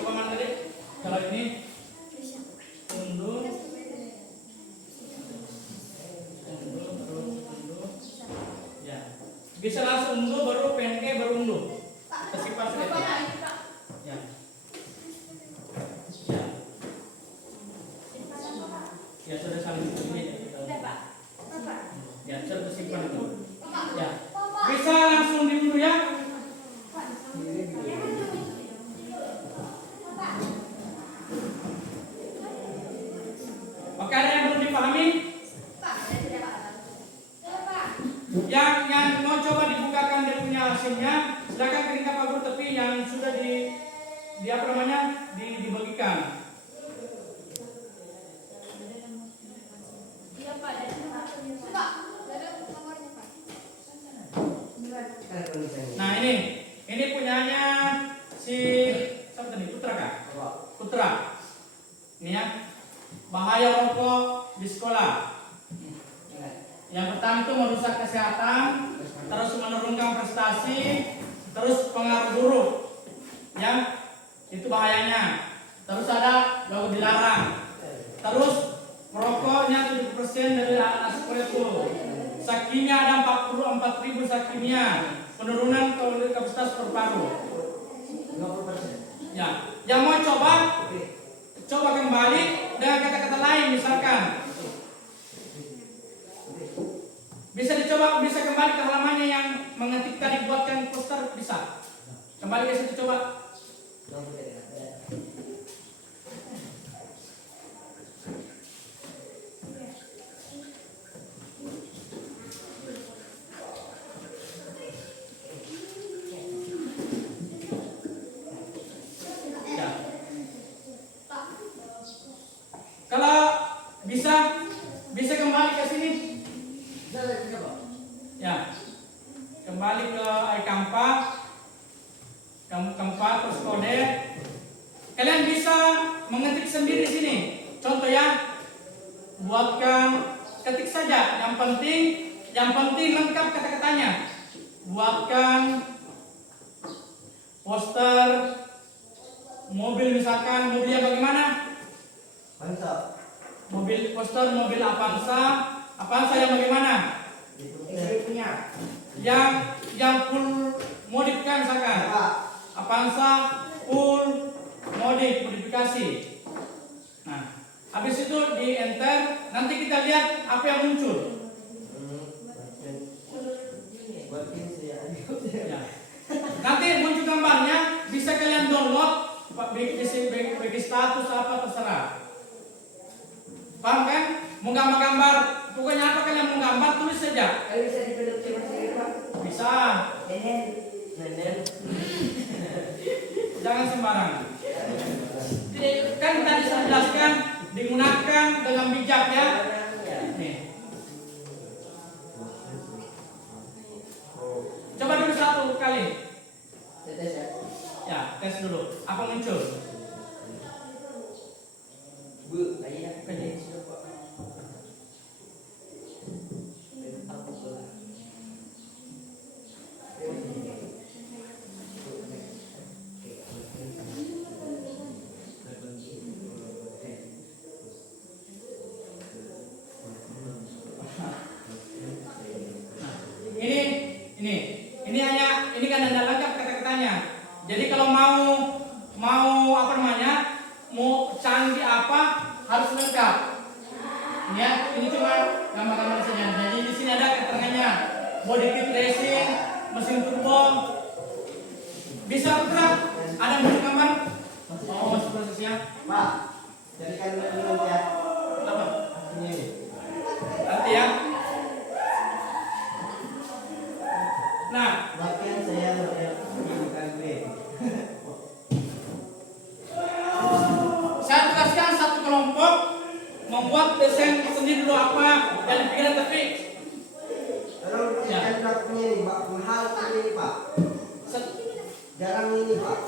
Coba mana tadi? Kalau ini unduh, unduh. Ya. Bisa langsung unduh baru PNG baru unduh. Tersimpan sudah. Ya. Ya. Ya sudah saling ini ya kita. Ya sudah tersimpan itu. Ya. Bisa langsung diunduh ya. Oke, ada yang belum dipahami? Yang mau coba dibukakan dia punya hasilnya, silakan kirimkan Pak Guru, tapi yang sudah di apa namanya dibagikan. Nah ini punyanya si siapa tadi, Putra kah? Putra. Ini ya, bahaya rokok di sekolah. Yang pertama itu merusak kesehatan, terus menurunkan prestasi, terus pengaruh buruk. Ya, itu bahayanya. Terus ada logo dilarang. Terus merokoknya 7% dari anak sekolah itu. Sakimia ada 44.000 sakimia. Penurunan kapasitas paru-paru. 50%. Ya, yang mau coba kembali dengan kata-kata lain misalkan. Bisa dicoba, bisa kembali ke halamannya yang mengetik tadi buatkan poster bisa. Kembali ke situ coba. Ya. Kalau bisa kembali ke sini. Ya, kembali ke iKampa, terus kode. Kalian bisa mengetik sendiri di sini. Contoh ya, buatkan, ketik saja. Yang penting lengkap kata-katanya. Buatkan poster mobil, misalkan mobilnya bagaimana? Mantap. Poster mobil Avanza yang bagaimana? Punya. Yang full modif kan misalkan. Avanza full modifikasi. Nah, habis itu di enter, nanti kita lihat apa yang muncul. Ya. Nanti muncul gambarnya, bisa kalian download, bagi status apa terserah. Paham kan? Mau gambar-gambar, pokoknya apa kalian mau gambar tulis saja. Bisa dipeluk cuma sendiri, Pak. Bisa. Nenen. Jangan sembarangan. Kan tadi saya jelaskan digunakan dengan bijak ya. Nih. Coba dulu satu kali. Tes ya. Ya, tes dulu. Apa muncul? Bu, ayo ya. Ini kan ada lengkap kata-katanya. Jadi kalau mau apa namanya, mau canggih apa harus lengkap. Ya, ini cuma gambar-gambar saja. Jadi di sini ada keterangannya, body kit racing, mesin turbo. Bisa putra? Ada mesin gambar? Oh, masih prosesnya. Pak, jadikan minum ya. Apa? Ini. Nanti ya. Nah, Bahkan saya bukan gue. saya tugaskan satu kelompok membuat desain sendiri dulu apa yang dipikiran, tapi Tolong Ya. kan punya ini, Pak. Mahal ini, Pak. Jarang ini, Pak.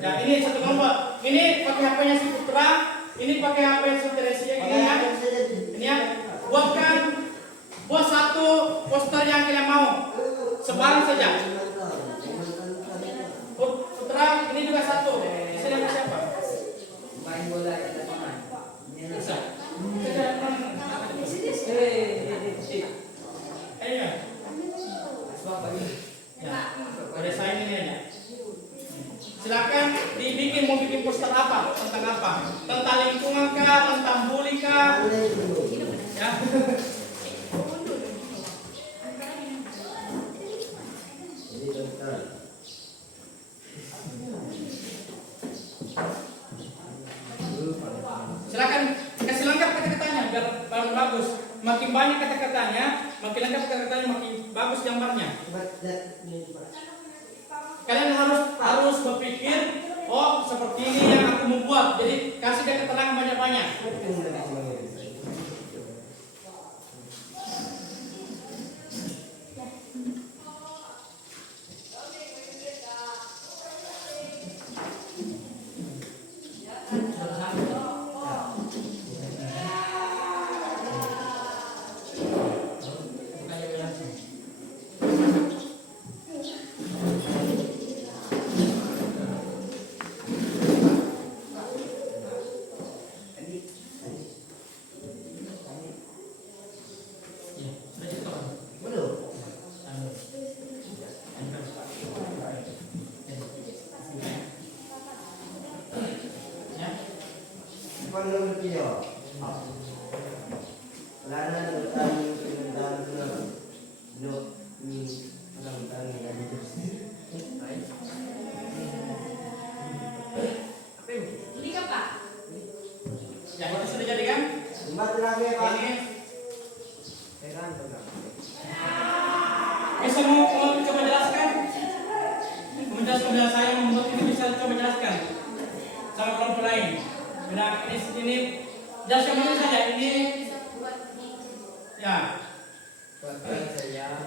ya ini satu kelompok. Ini pakai HP-nya si Putra, ini pakai HP si Teresia gini ya. Ini ya, buat satu poster yang kalian mau. Sebarang saja. Putra, ini juga satu. Bisa dengan siapa? Main bola kita pemain. Bisa. Ayo ya. Ya, ada saya ini aja. Silakan dibikin, mau bikin poster apa, tentang apa? Tentang lingkungan kah, tentang bully kah? Ya. Silakan kasih lengkap kata-katanya biar bagus. Makin banyak kata-katanya, makin lengkap kata-katanya, makin bagus gambarnya. Kalian harus berpikir, oh seperti ini yang aku membuat. Jadi kasih dia keterangan banyak-banyak. Ini kan Pak? Ya itu sudah jadi kan? Ini bisa mau coba jelaskan? Kemudian saya membuat ini bisa coba jelaskan sama kelompok lain. Nah ini jelaskan dulu saja ini. Ya. Bahkan saya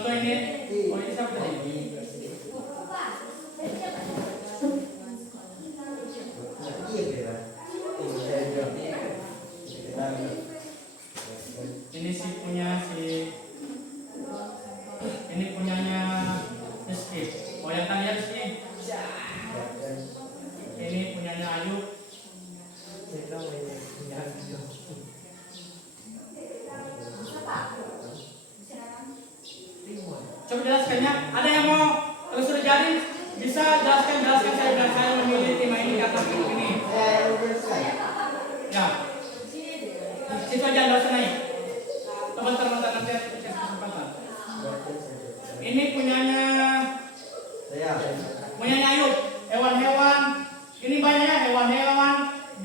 Contoh ini, oh ini siapa tadi? Ini si punya ini punyanya Rizky. Oh yang tadi ya Rizky. Ini punyanya Ayub. Coba jelaskannya. Ada yang mau kalau sudah jadi bisa jelaskan saya dan saya memilih tema ini kata ini. Ya. Situ aja nggak usah naik. Teman-teman nanti kasih kesempatan. Ini punyanya Ayub. Hewan-hewan. Ini banyak ya hewan-hewan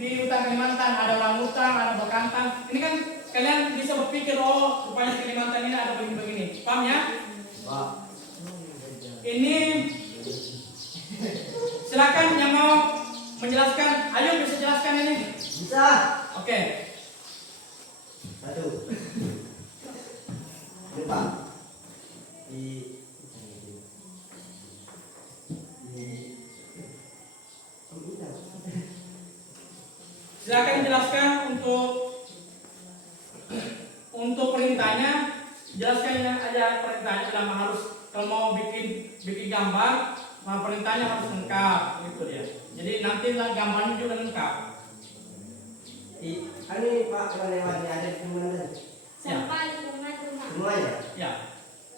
di hutan Kalimantan. Ada orangutan, ada bekantan. Ini kan kalian bisa berpikir oh rupanya Kalimantan ini ada begini-begini. Paham ya? Ini silakan yang mau menjelaskan. Ayo bisa jelaskan ini. Bisa. Oke. Satu. Lupa. Di silakan jelaskan untuk perintahnya. Jelaskan aja perintahnya. Dalam harus kalau mau bikin gambar, perintahnya harus lengkap gitu dia. Jadi nanti gambarnya juga lengkap. Ini Pak hewan-hewan yang ada di mana? Sampah lingkungan rumah. Semuanya. Ya.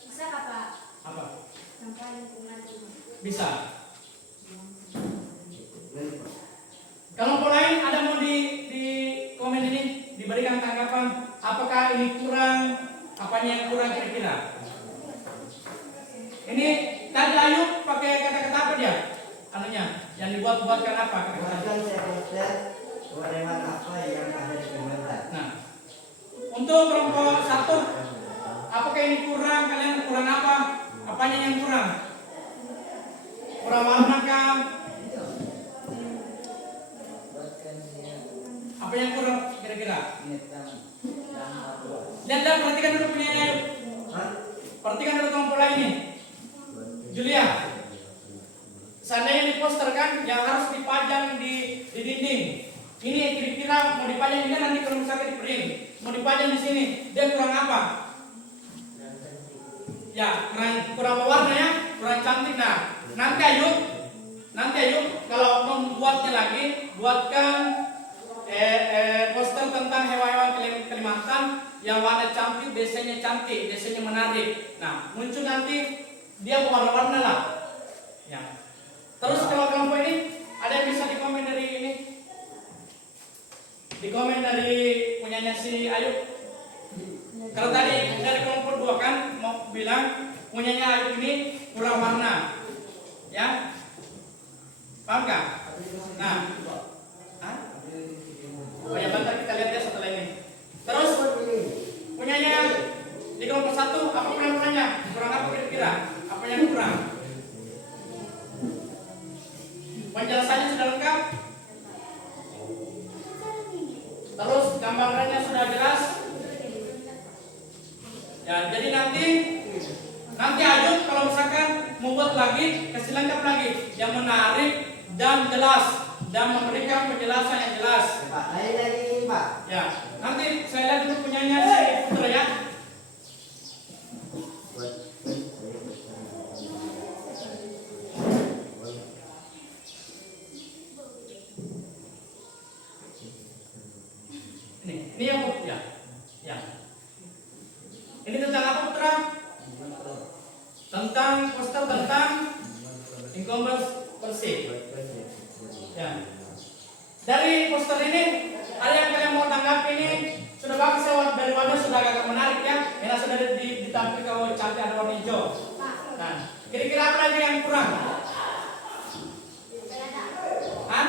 Bisa apa? Apa? Sampah lingkungan rumah. Bisa. Kelompok lain ada mau di komen ini diberikan tanggapan apakah ini kurang, apanya yang kurang kira-kira. Ini tadi Ayub pakai kata-kata apa dia? Anunya yang dibuat-buatkan apa kata-kata? Buatkan saya poster hewan-hewan apa yang ada di Kalimantan. Nah, untuk kelompok satu, apakah ini kurang? Kalian kurang apa? Apanya yang kurang? Kurang warna kah? Apa yang kurang kira-kira? Lihat dan perhatikan dulu punya Ayub. Perhatikan dulu kelompok lain ini. Julia, seandainya di poster kan yang harus dipajang di dinding. Ini kira-kira mau dipajang ini nanti kalau misalnya di print, mau dipajang di sini, dia kurang apa? Ya, kurang warna ya, kurang cantik. Nah, nanti Ayub kalau membuatnya lagi, buatkan poster tentang hewan-hewan Kalimantan yang warna cantik, desainnya cantik, desainnya menarik. Nah, muncul nanti dia warna-warna lah. Ya. Terus kalau kelompok ini ada yang bisa dikomen dari ini? Dikomen dari punyanya si Ayub. Kalau tadi dari kelompok 2 kan mau bilang punyanya Ayub ini kurang warna. Ya? Paham gak? Nah. Hah? Oh ya, bentar kita lihat ya setelah ini. Terus punyanya di kelompok 1 apa kurang-kurangnya? Kurang apa kira-kira? Apa yang kurang? Penjelasannya sudah lengkap. Terus gambarannya sudah jelas. Ya, jadi nanti Ayub kalau misalkan membuat lagi, kasih lengkap lagi yang menarik dan jelas dan memberikan penjelasan yang jelas. Pak, lain lagi ini Pak. Ya, nanti saya lihat dulu punyanya si Putra ya. Ini yang ya. Ya. Ini tentang apa Putra? Tentang poster tentang e-commerce bersih. Ya. Dari poster ini ada yang kalian mau tanggapi ini sudah bagus ya, dari warna sudah agak menarik ya. Ini sudah ditampilkan cantik ada warna hijau. Nah, kira-kira apa lagi yang kurang? Hah?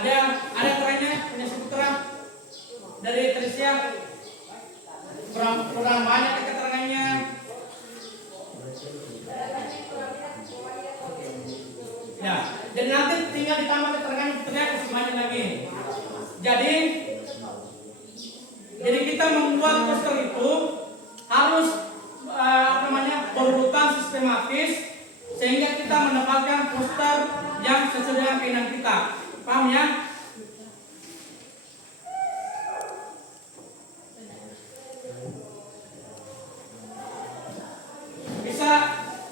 Ada kerennya punya si Putra dari Trisia kurang banyak keterangannya. Ya, jadi nanti tinggal ditambah keterangan Putra banyak lagi. Jadi kita membuat poster itu harus berurutan sistematis sehingga kita mendapatkan poster yang sesuai dengan keinginan kita. Paham ya?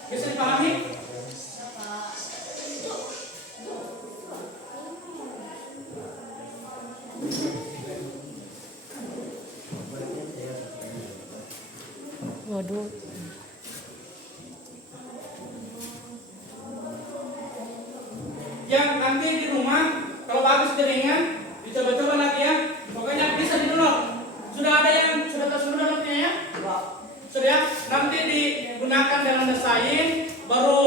Bisa dipahami? Waduh. Yang nanti di rumah kalau bagus jaringan dicoba-coba lagi ya. Pokoknya bisa di-download. Sudah ada yang sudah downloadnya ya? Sudah ya? Nanti digunakan dalam desain baru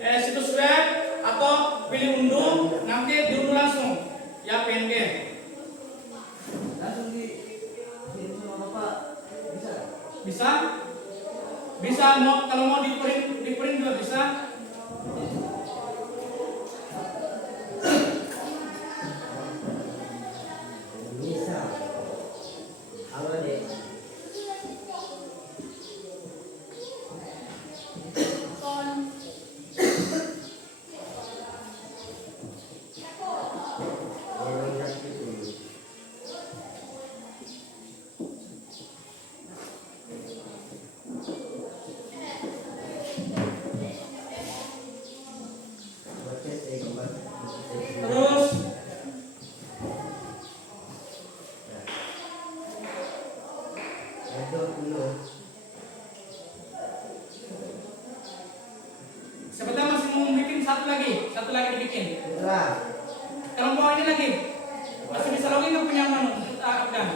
situs web atau pilih unduh, nanti diunduh langsung ya PNG. Langsung dikirim sama Bapak. Bisa? Bisa kalau mau di print juga bisa. Bisa. Halo, Dek. Terus sebetulnya masih mau bikin satu lagi dibikin. Kalau mau ini lagi masih bisa login ke punya menu Afgan.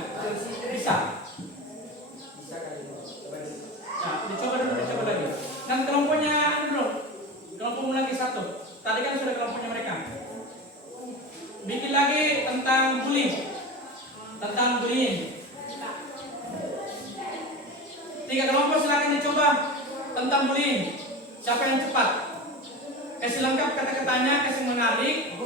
Bisa. Nah, dicoba lagi. Dan kelompoknya ini dulu. Kelompokmu lagi satu. Tadi kan sudah kelompoknya mereka. Bikin lagi tentang bullying. Tiga kelompok silakan dicoba tentang bullying. Siapa yang cepat? Kasih lengkap kata-katanya, kasih menarik.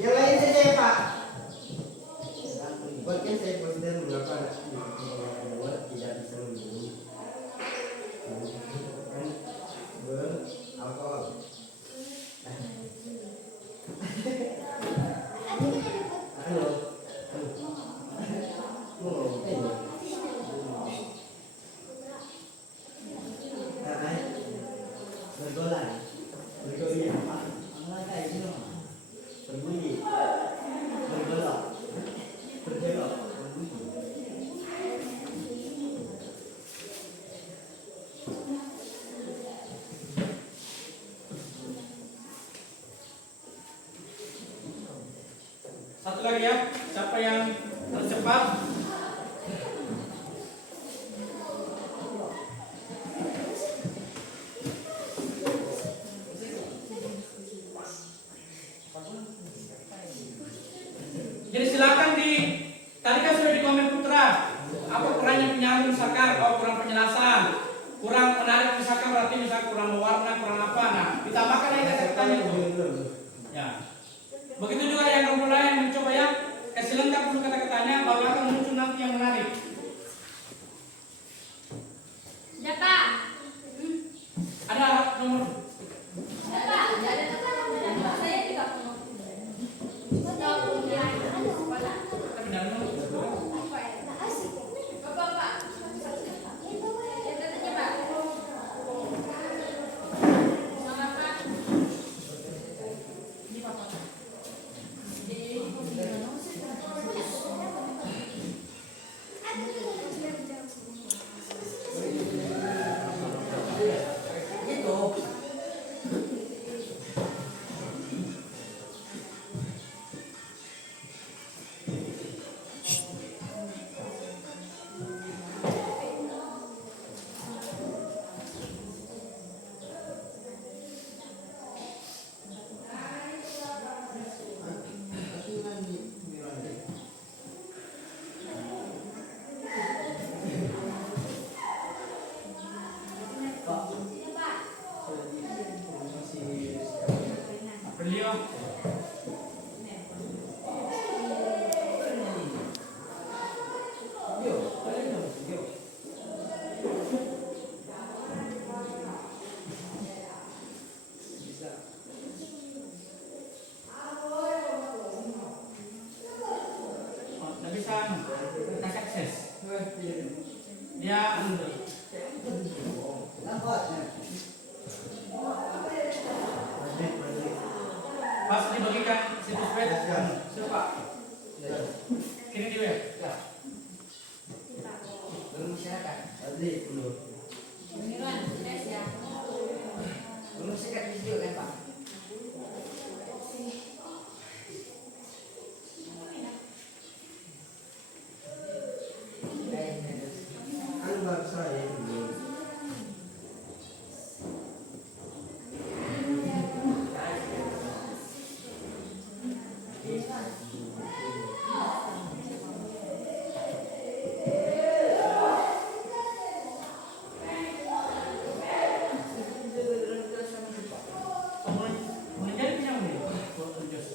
Yang lain saja ya, Pak. Buatkan saya poster mengapa anak tidak bisa menunggu. Kan beralkohol. Halo. Bergolan. Bergolan apa? Kayak gini. Berbunyi. Bergolak. Bergelok. Berbunyi. Satu lagi ya, siapa yang tercepat? Jadi silakan tadi kan sudah di komen putra. Apa kurangnya penyamping misalkan, kurang penjelasan, kurang menarik misalkan berarti misalkan kurang mewarna, kurang apa. Nah, ditambahkan lagi kata-katanya itu. Ya. Begitu juga yang kelompok lain mencoba ya, kasih lengkap dulu kata-katanya, baru akan muncul nanti yang menarik. Ada nomor. Tapi dalam nomor. dia pas dibagikan situs web siapa? Kini di web. Belum masyarakat. Tadi belum. Belum sekat video kan Pak? Kan baru saya belum. Menjadi punya ini. Jos.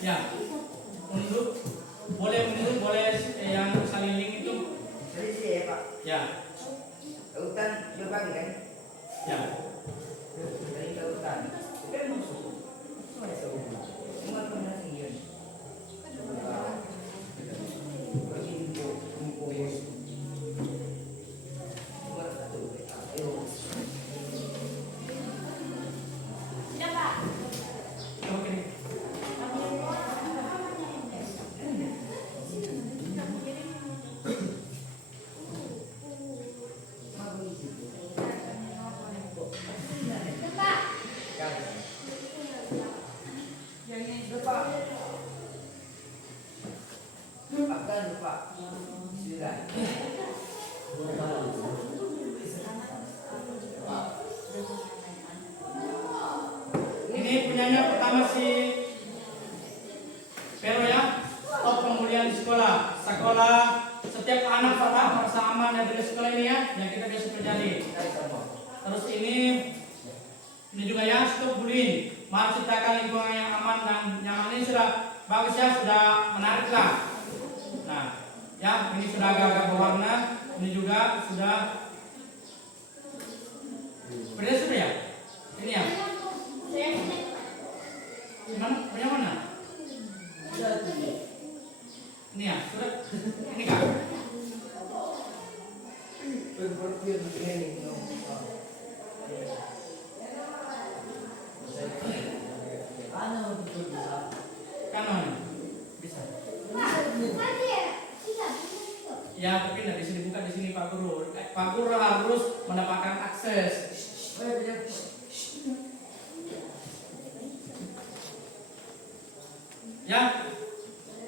Ya, undur boleh yang saling link itu. Jadi sih ya Pak. Ya, Hutan coba kan? ya. Dari hutan. Kan musuh. Semua pernah tinggal. Oke. Ini punyanya pertama si Pero ya, stop kemudian di sekolah. Sekolah setiap anak merasa aman dari sekolah ini ya, yang kita biasa pelajari. Terus ini juga ya, stop bullying. Mari ciptakan lingkungan yang aman dan nyaman. Ini sudah bagus ya, sudah menarik lah. Nah, ya ini sudah agak-agak berwarna. Ini juga sudah. Beda sudah ya? Ini ya. Mana? Punya mana? Ini ya, sudah. Ini kak. Kanon bisa. Ya, tapi tidak bisa dibuka di sini Pak Guru. Pak Guru harus mendapatkan akses. Ya,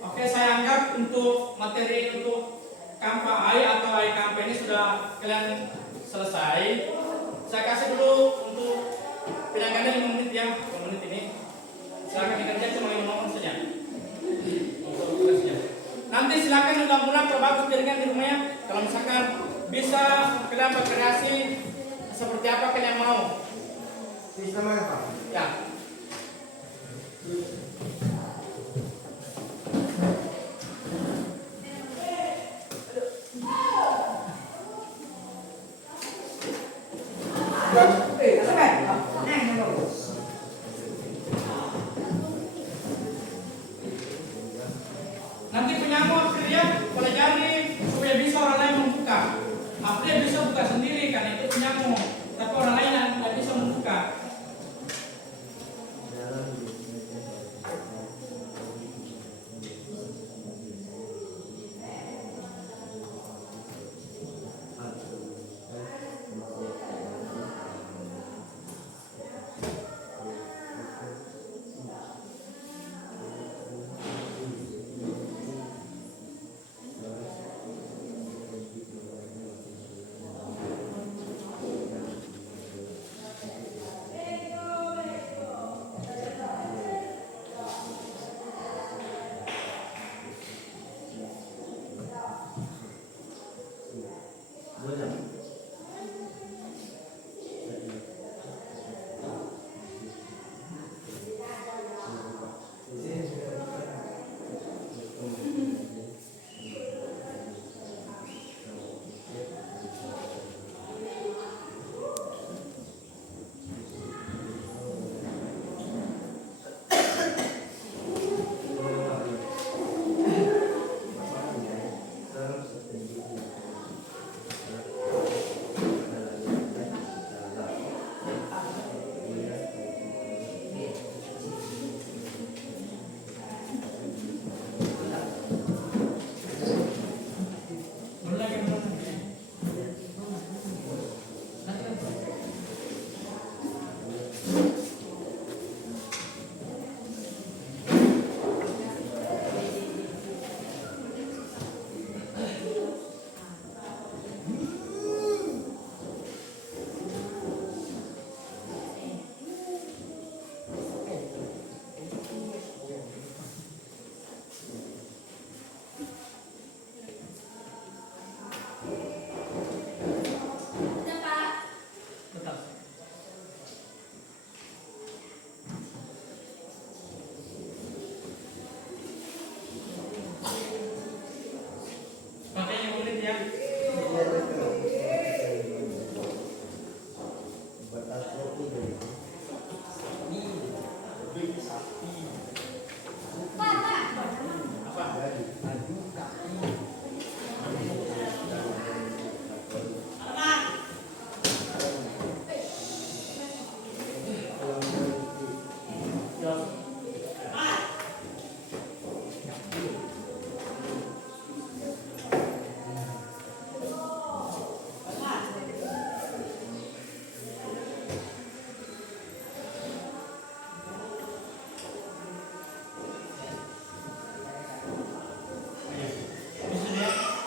oke, saya anggap untuk materi untuk Kampa AI atau AI Kampa ini sudah kalian selesai. Saya kasih dulu untuk pilihan 5 menit ya, 5 menit ini. Silakan dikerjakan cuma 5 menit saja. Untuk tugasnya. Nanti silakan mudah-mudahan perbagus jaringan di rumahnya. Kalau misalkan bisa kalian berkreasi seperti apa kalian mau. Sistem apa? Ya. Nanti penyamu Aprilia pelajari supaya bisa orang lain membuka. Aprilia bisa buka sendiri kan itu penyamu, tapi orang lain tidak bisa membuka.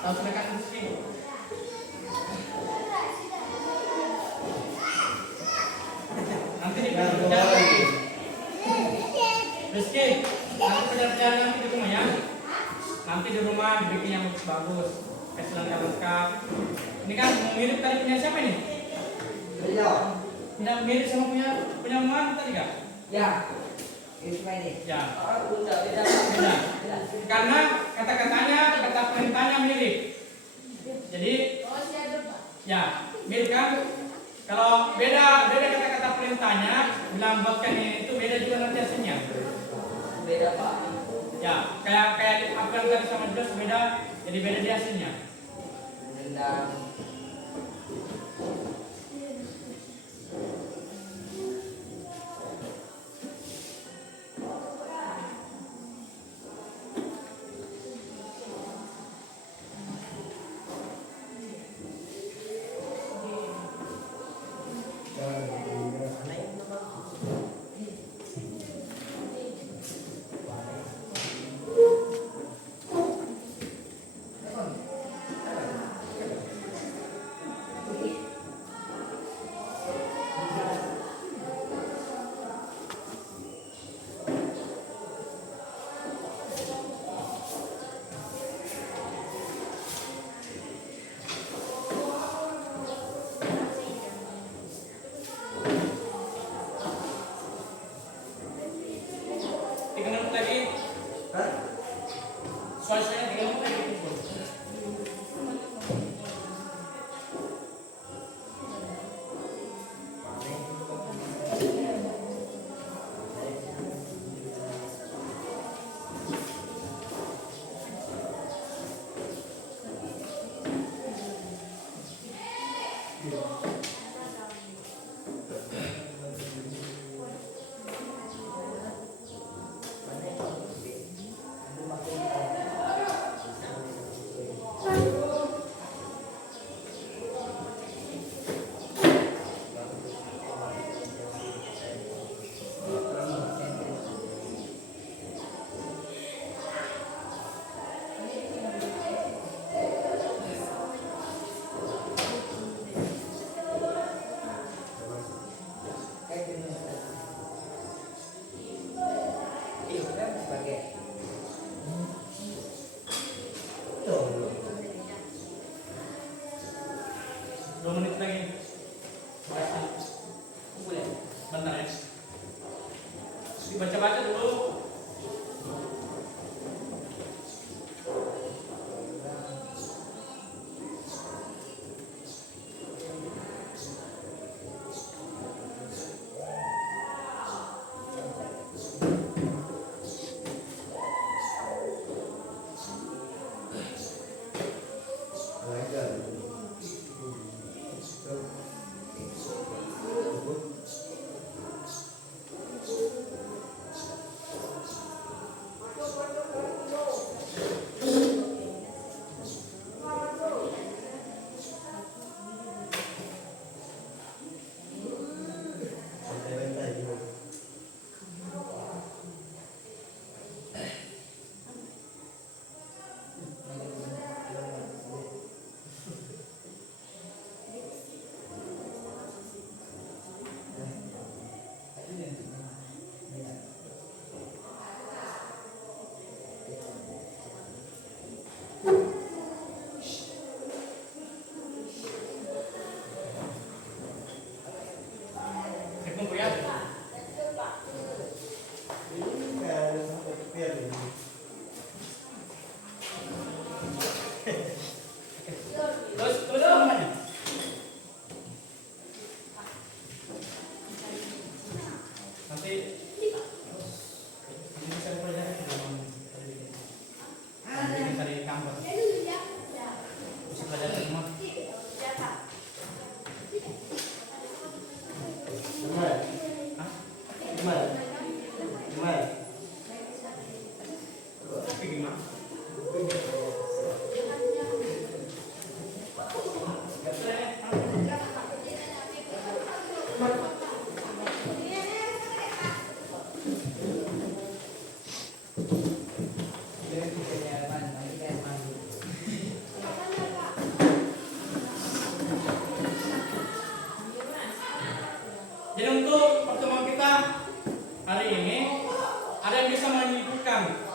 Tahu mereka Rizky. Nanti di perjalanan Rizky, nanti perjalanan nanti di rumah ya. Nanti di rumah bikin yang bagus, kasih lengkap-lengkap. Ini kan mirip tadi punya siapa ini? Beliau. Tidak mirip sama punya Muhammad tadi kan? Ya. Ismaili. Ya. Beda. Beda. Karena kata-katanya, kata perintahnya mirip. Jadi, ya mirip kan? Kalau beda kata-kata perintahnya, bilang buatkan ini itu beda juga nanti hasilnya. Beda Pak. Ya, kayak apa yang tadi sama jelas beda, jadi beda di hasilnya. Dendam. Soalnya 3 menit lagi kumpul. Baca-baca dulu. Damai. Oke, gimana? Jadi untuk pertemuan kita hari ini ada yang bisa menyimpulkan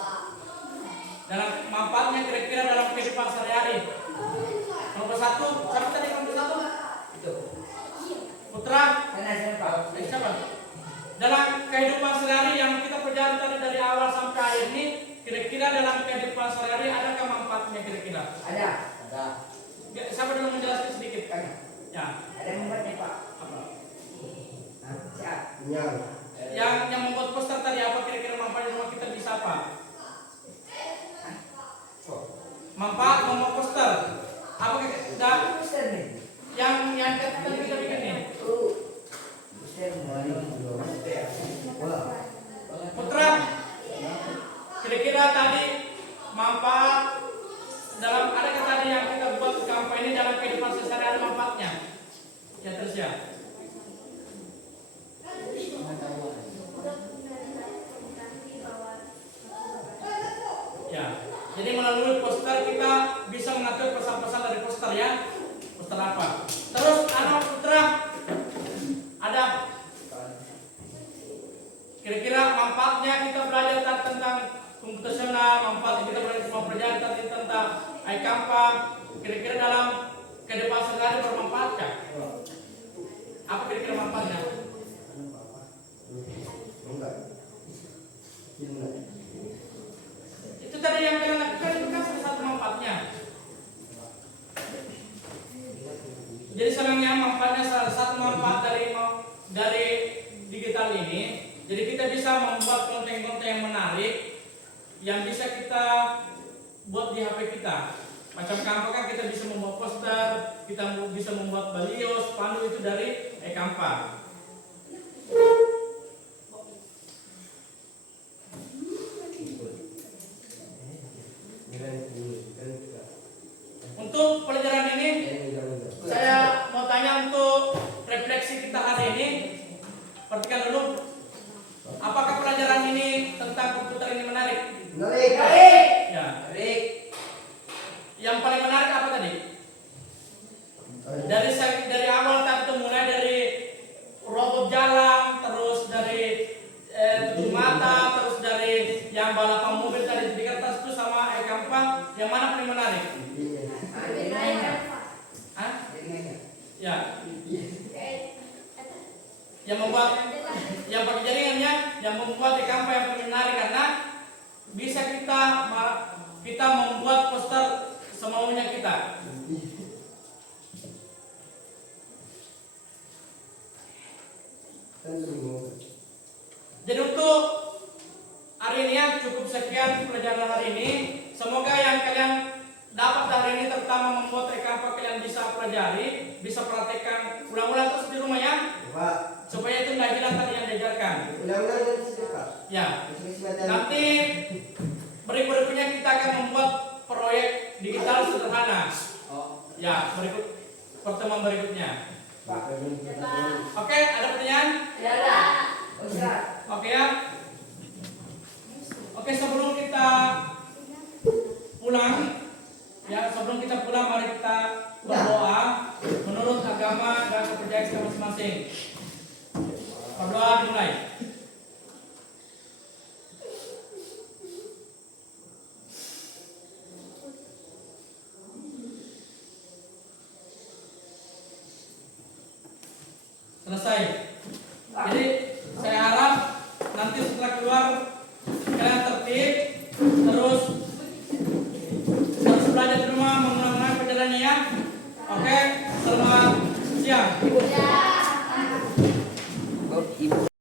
dalam manfaatnya kira-kira dalam kehidupan sehari-hari. Nomor satu, siapa tadi nomor satu? Itu. Putra. Sana siapa? Siapa? Dalam kehidupan sehari-hari yang kita pelajari tadi dari awal sampai akhir ini, kira-kira dalam kehidupan sehari-hari adakah manfaatnya kira-kira? Ada. Ada. Ya, siapa dulu menjelaskan sedikit? Ya. Ada yang membuatnya Pak. Apa? Siap. Yang membuat poster tadi apa kira-kira manfaat rumah kita bisa apa? Manfaat membuat poster. Apa kira-kira? Yang tadi kita bikin nih. Putra, kira-kira tadi manfaat dalam adakah tadi yang kita buat kampanye ini dalam kehidupan sehari-hari ada manfaatnya? Ya terus ya. Ya, jadi melalui poster kita bisa mengatur pesan-pesan dari poster ya. Poster apa? Terus anak putra ada kira-kira manfaatnya kita belajar tentang komputasional, manfaat kita belajar tadi tentang iKampa, kira-kira dalam kehidupan sehari-hari bermanfaatkah? Apa kira-kira manfaatnya? Itu tadi yang kalian lakukan itu kan salah satu manfaatnya. Jadi sebenarnya manfaatnya salah satu manfaat dari digital ini. Jadi kita bisa membuat konten-konten yang menarik yang bisa kita buat di HP kita. Macam Kampa kan kita bisa membuat poster, kita bisa membuat baliho, spanduk itu dari iKampa. Untuk pelajaran ini saya mau tanya untuk refleksi kita hari ini. Perhatikan dulu. Apakah pelajaran ini tentang komputer ini menarik? Menarik. Ya. Menarik. Yang paling menarik apa tadi? Dari awal tadi mulai dari robot jalan, terus dari tutup mata, terus dari yang balapan mobil tadi di kertas itu sama iKampa, yang mana paling menarik? Hah? Ya. Yang membuat yang pakai jaringannya, yang membuat iKampa yang paling menarik karena bisa kita membuat poster semaunya kita. Jadi untuk hari ini ya cukup sekian pelajaran hari ini. Semoga yang kalian dapat hari ini terutama membuat iKampa kalian bisa pelajari, bisa praktekkan ulang-ulang terus di rumah ya. Pak. Supaya itu nggak hilang tadi yang diajarkan. Ulang-ulang dan Pak. Ya. Nanti berikutnya kita akan membuat proyek digital sederhana. Ya, pertemuan berikutnya. Oke, ada pertanyaan? Ya ada. Oke ya. Oke, sebelum kita pulang, mari kita berdoa menurut agama dan kepercayaan kita masing-masing. Berdoa dimulai. Selesai. Jadi saya harap nanti setelah keluar kalian tertib, terus belajar di rumah mengulang-ulang perjalanannya ya. Oke, selamat siang.